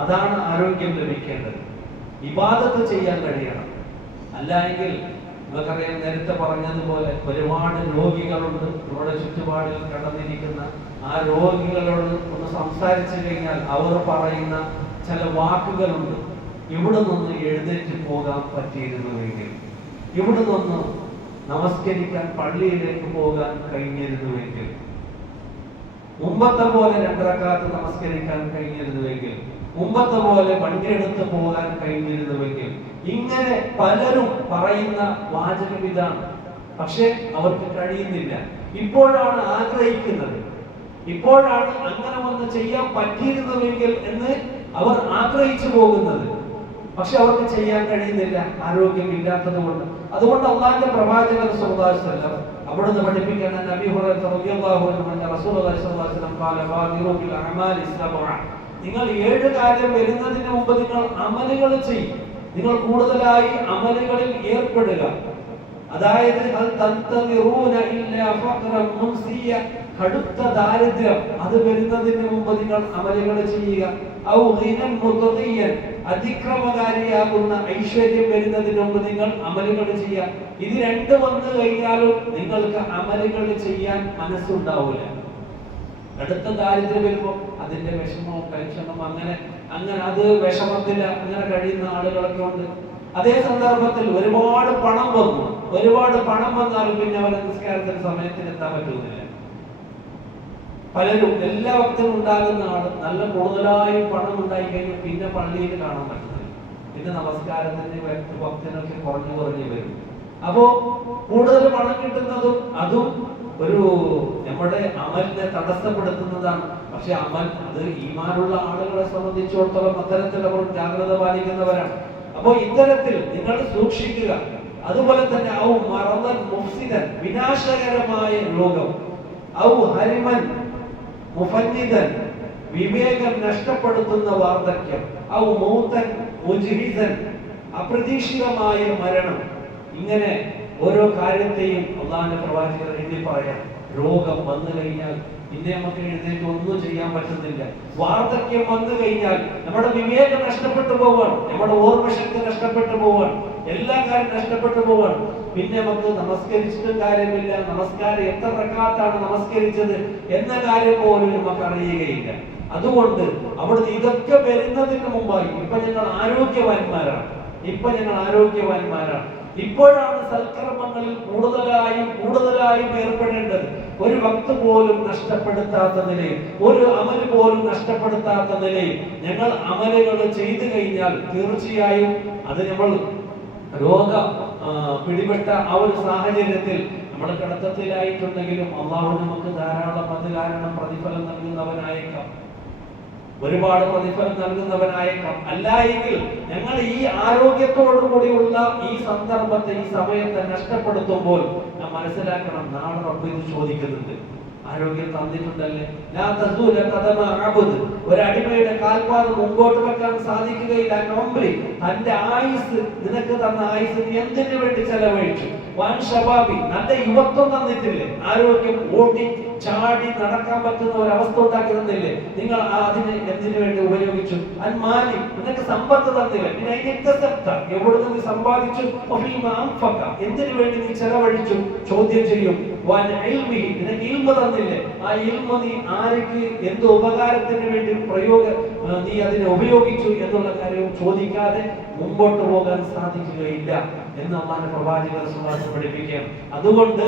അതാണ് ആരോഗ്യം ലഭിക്കേണ്ടത്. ഇബാദത്ത് ചെയ്യാൻ കഴിയണം. അല്ല എങ്കിൽ നമുക്കറിയാം, നേരത്തെ പറഞ്ഞതുപോലെ ഒരുപാട് രോഗികളുണ്ട് നമ്മുടെ ചുറ്റുപാടിൽ കടന്നിരിക്കുന്ന. ആ രോഗികളോട് ഒന്ന് സംസാരിച്ചു കഴിഞ്ഞാൽ അവർ പറയുന്ന ചില വാക്കുകളുണ്ട്. ഇവിടെ നിന്ന് എഴുന്നേറ്റ് പോകാൻ പറ്റിയിരുന്നുവെങ്കിൽ, ഇവിടെ നിന്ന് നമസ്കരിക്കാൻ പള്ളിയിലേക്ക് പോകാൻ കഴിഞ്ഞിരുന്നുവെങ്കിൽ, മുമ്പത്തെ പോലെ 2 റക്അത്ത് നമസ്കരിക്കാൻ കഴിഞ്ഞിരുന്നുവെങ്കിൽ, മുമ്പത്തെ പോലെ വണ്ടിയെടുത്ത് പോകാൻ കഴിഞ്ഞിരുന്നുവെങ്കിൽ, ഇങ്ങനെ പലരും പറയുന്ന വാചകം ഇതാണ്. പക്ഷെ അവർക്ക് കഴിയുന്നില്ല. ഇപ്പോഴാണ് ആഗ്രഹിക്കുന്നത്, ഇപ്പോഴാണ് അങ്ങനെ ഒന്ന് ചെയ്യാൻ പറ്റിയിരുന്നുവെങ്കിൽ എന്ന് അവർ ആഗ്രഹിച്ചു പോകുന്നത്. പക്ഷെ അവർക്ക് ചെയ്യാൻ കഴിയുന്നില്ല, ആരോഗ്യമില്ലാത്തത് കൊണ്ട്. അതുകൊണ്ട് അല്ലാഹുവിന്റെ പ്രവാചകൻ സ്വല്ലല്ലാഹു അലൈഹി വസല്ലം അവിടുന്ന് പഠിപ്പിക്കുന്ന നബി ഹുറൈറ റളിയല്ലാഹു അൻഹു റസൂലുള്ളാഹി സ്വല്ലല്ലാഹു അലൈഹി വസല്ലം ഖാല ബാദിറു ബിൽ അഅമാലി സബ്അ. നിങ്ങൾ 7 കാര്യം വരുന്നതിന് മുമ്പ് നിങ്ങൾ അമലുകൾ ചെയ്യും. നിങ്ങൾ കൂടുതലായി അമലുകളിൽ ഏർപ്പെടുക. അതായത് കടുത്ത ദാരിദ്ര്യം അത് വരുന്നതിന് മുമ്പ് നിങ്ങൾ അമലുകൾ ചെയ്യുക. അതിക്രമകാരിയാകുന്ന ഐശ്വര്യം വരുന്നതിന് മുമ്പ് നിങ്ങൾ അമലുകൾ ചെയ്യുക. ഇത് 2 വന്നു കഴിഞ്ഞാലും നിങ്ങൾക്ക് അമലുകൾ ചെയ്യാൻ മനസ്സുണ്ടാവില്ല. കടുത്ത ദാരിദ്ര്യം വരുമ്പോൾ അതിന്റെ വിഷമവും ടെൻഷനും അങ്ങനെ അത് വിഷമത്തിൽ അങ്ങനെ കഴിയുന്ന ആളുകളൊക്കെ ഉണ്ട്. അതേ സന്ദർഭത്തിൽ ഒരുപാട് പണം വന്നു, ഒരുപാട് പണം വന്നാലും പിന്നെ അവരെ നിസ്കാരത്തിന് സമയത്തിന് എത്താൻ പറ്റുന്നില്ല. പലരും എല്ലാ വക്തിലും ഉണ്ടാകുന്ന ആള് നല്ല കൂടുതലായി പണം ഉണ്ടായി കഴിഞ്ഞാൽ പിന്നെ പള്ളിയിൽ കാണാൻ പറ്റുന്നില്ല. പിന്നെ നമസ്കാരത്തിന്റെ വക്തിനൊക്കെ കുറഞ്ഞു വരും. അപ്പോ കൂടുതൽ പണം കിട്ടുന്നതും അതും ഒരു നമ്മുടെ അമലിനെ തടസ്സപ്പെടുത്തുന്നതാണ്. പക്ഷെ അമൽ അത് ഈമാനുള്ള ആളുകളെ സംബന്ധിച്ചിടത്തോളം അത്തരത്തിലവർ ജാഗ്രത പാലിക്കുന്നവരാണ്. അപ്പോൾ ഇത്തരത്തിൽ നിങ്ങൾ സൂക്ഷിക്കുക. അതുപോലെ തന്നെ ഔ മറദൻ മുഫ്സിദൻ, വിനാശകരമായ രോഗം, ഔ ഹരിമൻ മുഫന്നിദൻ, വിവേകം നഷ്ടപ്പെടുത്തുന്ന വാർദ്ധക്യം, ഔ മൗതൻ മുജ്ഹിസൻ, അപ്രതീക്ഷിതമായ മരണം. ഇങ്ങനെ ഓരോ കാര്യത്തെയും അല്ലാഹുവിന്റെ പ്രവാചകർ എണ്ണി പറയാം. രോഗം വന്നു കഴിഞ്ഞാൽ പിന്നെ നമുക്ക് എഴുന്നേറ്റ് ഒന്നും ചെയ്യാൻ പറ്റുന്നില്ല. വാർദ്ധക്യം വന്നു കഴിഞ്ഞാൽ നമ്മുടെ വിവേകം നഷ്ടപ്പെട്ടു പോവാണ്, നമ്മുടെ ഓർമ്മശക്തി നഷ്ടപ്പെട്ടു പോവാണ്, എല്ലാ കാര്യം നഷ്ടപ്പെട്ടു പോവാണ്. പിന്നെ നമുക്ക് നമസ്കരിച്ചിട്ടും കാര്യമില്ല, നമസ്കാരം എത്ര റക്അത്താണ് നമസ്കരിച്ചത് എന്ന കാര്യം പോലും നമുക്ക് അറിയുകയില്ല. അതുകൊണ്ട് അവിടുന്ന് ഇതൊക്കെ വരുന്നതിന് മുമ്പായി ഇപ്പൊ ഞങ്ങൾ ആരോഗ്യവാന്മാരാണ്. ഇപ്പോഴാണ് സൽക്കർമ്മങ്ങളിൽ കൂടുതലായും ഏർപ്പെടേണ്ടത്. ഒരു വക്ത് പോലും നഷ്ടപ്പെടുത്താത്ത നിലയിൽ, ഒരു അമൽ പോലും നഷ്ടപ്പെടുത്താത്ത നിലയിൽ ഞങ്ങൾ അമലുകൾ ചെയ്തു കഴിഞ്ഞാൽ തീർച്ചയായും അത് നമ്മൾ പിടിപെട്ട ആ ഒരു സാഹചര്യത്തിൽ നമ്മൾ കിടത്തത്തിലായിട്ടുണ്ടെങ്കിലും അള്ളാഹു നമുക്ക് ധാരാളം അത് കാരണം പ്രതിഫലം നൽകുന്നവനായേക്കാം, ഒരുപാട് പ്രതിഫലം നൽകുന്നവനായേക്കാം. അല്ലായെങ്കിൽ ഞങ്ങൾ ഈ ആരോഗ്യത്തോടു കൂടിയുള്ള ഈ സന്ദർഭത്തെ, ഈ സമയത്തെ നഷ്ടപ്പെടുത്തുമ്പോൾ നാം മനസ്സിലാക്കണം, നാളെ റബ്ബ് ഇത് ചോദിക്കുന്നുണ്ട്. ആരോഗ്യം തന്നിട്ടുണ്ടല്ലേ? ഒരു അടിമയുടെ കാൽപാദം മുമ്പോട്ട് വെക്കാൻ സാധിക്കുകയില്ല. നോമ്പി തന്റെ ആയുസ്, നിനക്ക് തന്ന ആയുസ് നീ എന്തിനു വേണ്ടി ചെലവഴിച്ചു? നല്ല യുവത്വം തന്നിട്ടില്ലേ? ആരോഗ്യം, ഓടി ചാടി നടക്കാൻ പറ്റുന്ന ഒരു അവസ്ഥ ഉണ്ടാക്കി തന്നില്ലേ? നിങ്ങൾ അതിന് എന്തിനു വേണ്ടി ഉപയോഗിച്ചു? അൻമാലി, നിനക്ക് സമ്പത്ത് തന്നില്ലേ? പിന്നെ എവിടുന്ന് നീ സമ്പാദിച്ചു? എന്തിനു വേണ്ടി നീ ചെലവഴിച്ചു? ചോദ്യം ചെയ്യും. നിനക്ക് ഇൽമ തന്നില്ലേ? ആ ഇൽമ നീ ആർക്ക് എന്ത് ഉപകാരത്തിന് വേണ്ടി നീ അതിനെ ഉപയോഗിച്ചു എന്നുള്ള കാര്യവും ചോദിക്കാതെ മുമ്പോട്ട് പോകാൻ സാധിക്കുകയില്ല എന്ന് അല്ലാഹുവിന്റെ പ്രവാചകർ പഠിപ്പിക്കുകയാണ്. അതുകൊണ്ട്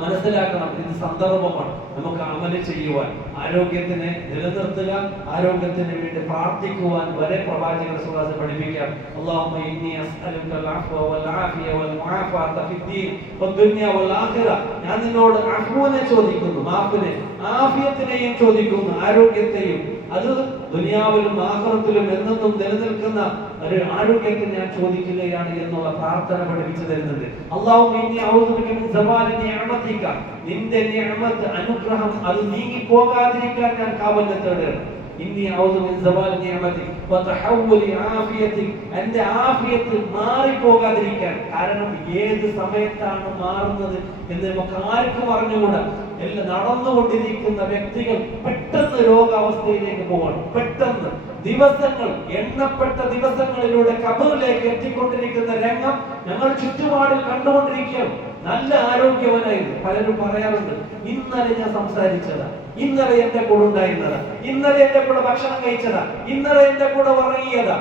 മനസ്സിലാക്കണം, ഇത് സന്ദർഭമാണ് നമുക്ക് അമല് ചെയ്യുവാൻ, ആരോഗ്യത്തിനെ നിലനിർത്തുക, ആരോഗ്യത്തിന് വേണ്ടി പ്രാർത്ഥിക്കുവാൻ വരെ പ്രവാചകർ പഠിപ്പിക്കാം. അല്ലാഹുമ്മ ഇന്നി അസ്അലുകൽ അഫ്വ വൽ ആഫിയ വൽ മുആഫാത ഫിദ്ദീൻ വദ്ദുനിയ വൽ ആഖിറ. ഞാൻ നിന്നോട് അഫ്വിനെ ചോദിക്കുന്നു, മാഫിനെ, ആഫിയത്തിനെയും ചോദിക്കുന്നു, ആരോഗ്യത്തെയും. അത് ദുനിയാവിലും ആഖിറത്തിലും എന്നെന്നും നിലനിൽക്കുന്ന ഒരു ആരോഗ്യത്തിന് ഞാൻ ചോദിക്കുകയാണ് എന്നുള്ള പ്രാർത്ഥന പഠിപ്പിച്ചു തരുന്നുണ്ട്. അല്ലാഹുമ്മ ഇന്നി അഊദു ബിക മിൻ സവാലി നിഅമതിക, നിന്റെ നിഅമത്ത്, അനുഗ്രഹം അത് നീങ്ങി പോകാതിരിക്കാൻ ഞാൻ കാവൽ തേടുകയാണ്. ഇന്നി അഊദു മിൻ സവാലി നിഅമതിക വതഹവ്വുലി ആഫിയതിക, എന്റെ ആഫിയത്ത് മാറി പോകാതിരിക്കാൻ. കാരണം ഏത് സമയത്താണ് മാറുന്നത് എന്ന് നമുക്ക് ആർക്കും അറിഞ്ഞുകൂടാ. എല്ലാം നടന്നുകൊണ്ടിരിക്കുന്ന വ്യക്തികൾ പെട്ടെന്ന് രോഗാവസ്ഥയിലേക്ക് പോകണം. പെട്ടെന്ന് ദിവസങ്ങൾ, എണ്ണപ്പെട്ട ദിവസങ്ങളിലൂടെ ഖബറിലേക്ക് എത്തിക്കൊണ്ടിരിക്കുന്ന രംഗം ഞങ്ങൾ ചുറ്റുപാടിൽ കണ്ടുകൊണ്ടിരിക്കുകയാണ്. നല്ല ആരോഗ്യവനായിരുന്നു. പലരും പറയാറുണ്ട്, ഇന്നലെ ഞാൻ സംസാരിച്ചതാ, ഇന്നലെ എന്റെ കൂടെ ഉണ്ടായിരുന്നതാ, ഇന്നലെ എന്റെ കൂടെ ഭക്ഷണം കഴിച്ചതാ, ഇന്നലെ എന്റെ കൂടെ ഉറങ്ങിയതാ.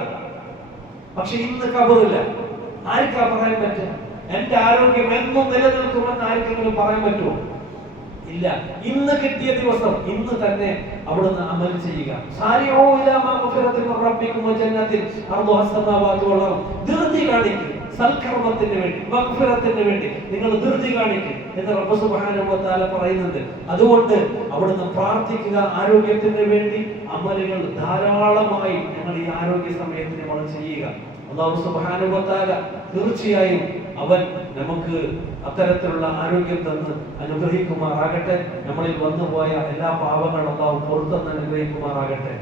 പക്ഷെ ഇന്ന് ഖബറില്ല. ആർക്കാ പറയാൻ പറ്റുക? എന്റെ ആരോഗ്യം എന്നും നിലനിൽക്കുമെന്ന് ആർക്കെങ്കിലും പറയാൻ പറ്റുമോ? ഇല്ല. ഇന്ന് കിട്ടിയ ദിവസം ഇന്ന് തന്നെ അവിടുന്ന് അമൽ ചെയ്യുക. ധൃതി കാണിക്കുക, സൽക്കർമ്മത്തിന് വേണ്ടി, മഗ്ഫിറത്തിന് വേണ്ടി നിങ്ങൾ ധൃതി കാണിക്കുക എന്ന് റബ്ബ് സുബ്ഹാനഹു വ തആല പറയുന്നുണ്ട്. അതുകൊണ്ട് അവിടുന്ന് പ്രാർത്ഥിക്കുക ആരോഗ്യത്തിന് വേണ്ടി. അമലുകൾ ധാരാളമായി ഞങ്ങൾ ഈ ആരോഗ്യ സമയത്ത് നമ്മൾ ചെയ്യുക. അല്ലാഹു സുബ്ഹാനഹു വ തആല തീർച്ചയായും അവൻ നമുക്ക് അത്തരത്തിലുള്ള ആരോഗ്യം തന്ന് അനുഗ്രഹിക്കുമാറാകട്ടെ. നമ്മളിൽ വന്നുപോയ എല്ലാ പാപങ്ങളും അല്ലാഹു പുറത്തുനിന്ന് അനുഗ്രഹിക്കുമാറാകട്ടെ.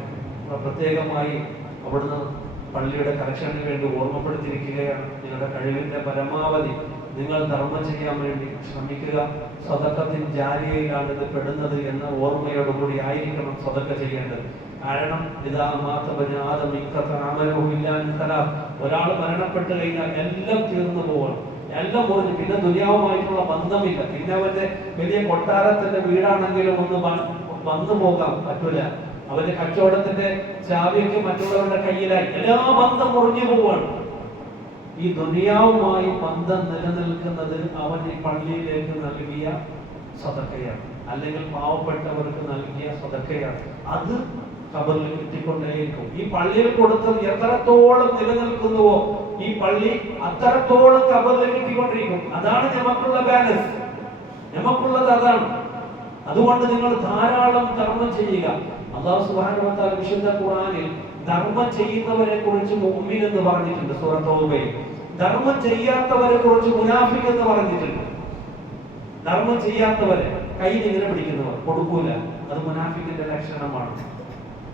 പ്രത്യേകമായി അവിടുന്ന് പള്ളിയുടെ കലക്ഷന് വേണ്ടി ഓർമ്മപ്പെടുത്തിയിരിക്കുകയാണ്. നിങ്ങളുടെ കഴിവിന്റെ പരമാവധി നിങ്ങൾ ധർമ്മം ചെയ്യാൻ വേണ്ടി ശ്രമിക്കുക. സദഖത്തിൻ ജാരിയയിലാണ് ഇത് പെടുന്നത് എന്ന ഓർമ്മയോടുകൂടി ആയിരിക്കണം സദഖ ചെയ്യേണ്ടത്. കാരണം ഒരാൾ മരണപ്പെട്ടു കഴിഞ്ഞാൽ എല്ലാം തീർന്നു പോകണം, എല്ലാം മുറിഞ്ഞു. പിന്നെ ദുനിയാവുമായിട്ടുള്ള ബന്ധമില്ല. പിന്നെ അവന്റെ വലിയ കൊട്ടാരത്തിന്റെ വീടാണെങ്കിലും ഒന്ന് വന്നു പോകാൻ പറ്റൂല. അവന്റെ കച്ചവടത്തിന്റെ ചാവിയൊക്കെ മറ്റുള്ളവരുടെ കയ്യിലായി. എല്ലാ ബന്ധം മുറിഞ്ഞു പോവാണ്. ഈ ദുനിയാവുമായി ബന്ധം നിലനിൽക്കുന്നത് അവൻ ഈ പള്ളിയിലേക്ക് നൽകിയ സദഖയാണ്, അല്ലെങ്കിൽ പാവപ്പെട്ടവർക്ക് നൽകിയ സദഖയാണ്. അത് ഖബറിൽ കിട്ടിക്കൊണ്ടേയിരിക്കും. ഈ പള്ളിയിൽ കൊടുത്തത് എത്രത്തോളം നിലനിൽക്കുന്നുവോ ഈ പള്ളി അത്രത്തോളം ഖബറിൽ കിട്ടിക്കൊണ്ടിരിക്കും. അതാണ് നമുക്കുള്ള ബാലൻസ്. നമുക്കുള്ളത് അതാണ്. അതുകൊണ്ട് നിങ്ങൾ ധാരാളം ധർമ്മം ചെയ്യുക. അല്ലാഹു സുബ്ഹാനഹു വ തആല വിശുദ്ധ ഖുർആനിൽ ധർമ്മം ചെയ്യുന്നവരെ കുറിച്ച് മുഅ്മിൻ എന്ന് പറഞ്ഞിട്ടുണ്ട് സൂറത്ത് തൗബയിൽ. ധർമ്മം ചെയ്യാത്തവരെ കുറിച്ച് മുനാഫിഖ് എന്ന് പറഞ്ഞിട്ടുണ്ട്. ധർമ്മം ചെയ്യാത്തവരെ കയ്യിൽ ഇങ്ങനെ പിടിക്കുന്നവർ, കൊടുക്കൂല, അത് മുനാഫിഖിന്റെ ലക്ഷണമാണ്.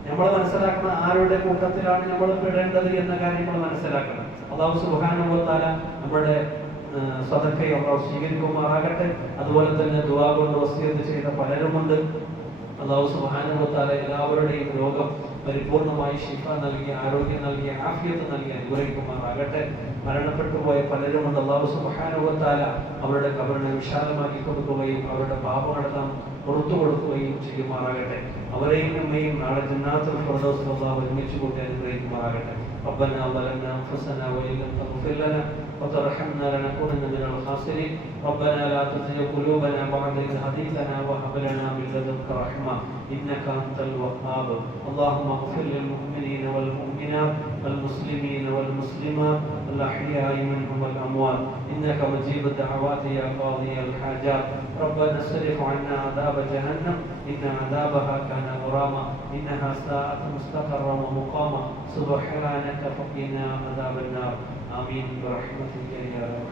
നമ്മൾ മനസ്സിലാക്കണം ആരുടെ കൂട്ടത്തിലാണ് നമ്മൾ പെടേണ്ടത് എന്ന കാര്യം നമ്മൾ മനസ്സിലാക്കണം. അല്ലാഹു സുബ്ഹാനഹു വ തആല നമ്മുടെ സദഖയെ അല്ലാഹു സ്വീകരിക്കുമാറാകട്ടെ. അതുപോലെ തന്നെ ദുആ കൊണ്ട് വസിയത്ത് ചെയ്ത പലരുമുണ്ട്. അല്ലാഹു സുബ്ഹാനഹു വ തആല എല്ലാവരുടെയും രോഗം പരിപൂർണമായി ശിഫ നൽകി, ആരോഗ്യം നൽകി, ആഫിയത്ത് നൽകി അനുഗ്രഹിക്കുമാറാകട്ടെ. മരണപ്പെട്ടു പോയ പലരുമുണ്ട്. അല്ലാഹു സുബ്ഹാനഹു വ തആല അവരുടെ ഖബറിനെ വിശാലമാക്കി കൊടുക്കുകയും അവരുടെ പാപങ്ങളെല്ലാം പുറത്തു കൊടുക്കുകയും ചെയ്യുമാറാകട്ടെ. അവരെയും നമ്മയും നാളെ ജന്നാത്തുൽ ഫിർദൗസിൽ അല്ലാഹു ഒരുമിച്ച് കൂട്ടി അനുഗ്രഹിക്കുമാറാകട്ടെ. ربنا ظلمنا انفسنا وان لم تغفر لنا وترحمنا لنكونن من الخاسرين. ربنا لا تزغ قلوبنا بعد إذ هديتنا وهب لنا من لدنك رحمة إنك أنت الوهاب. اللهم اغفر للمؤمنين والمؤمنات والمسلمين والمسلمات الأحياء منهم والأموات إنك مجيب الدعوات يا قاضي الحاجات. ربنا اصرف عنا عذاب جهنم إن عذابها كان غراما إنها ساءت مستقرا ومقاما. سبحانك فقنا عذاب النار. آمين برحمتك يا رب.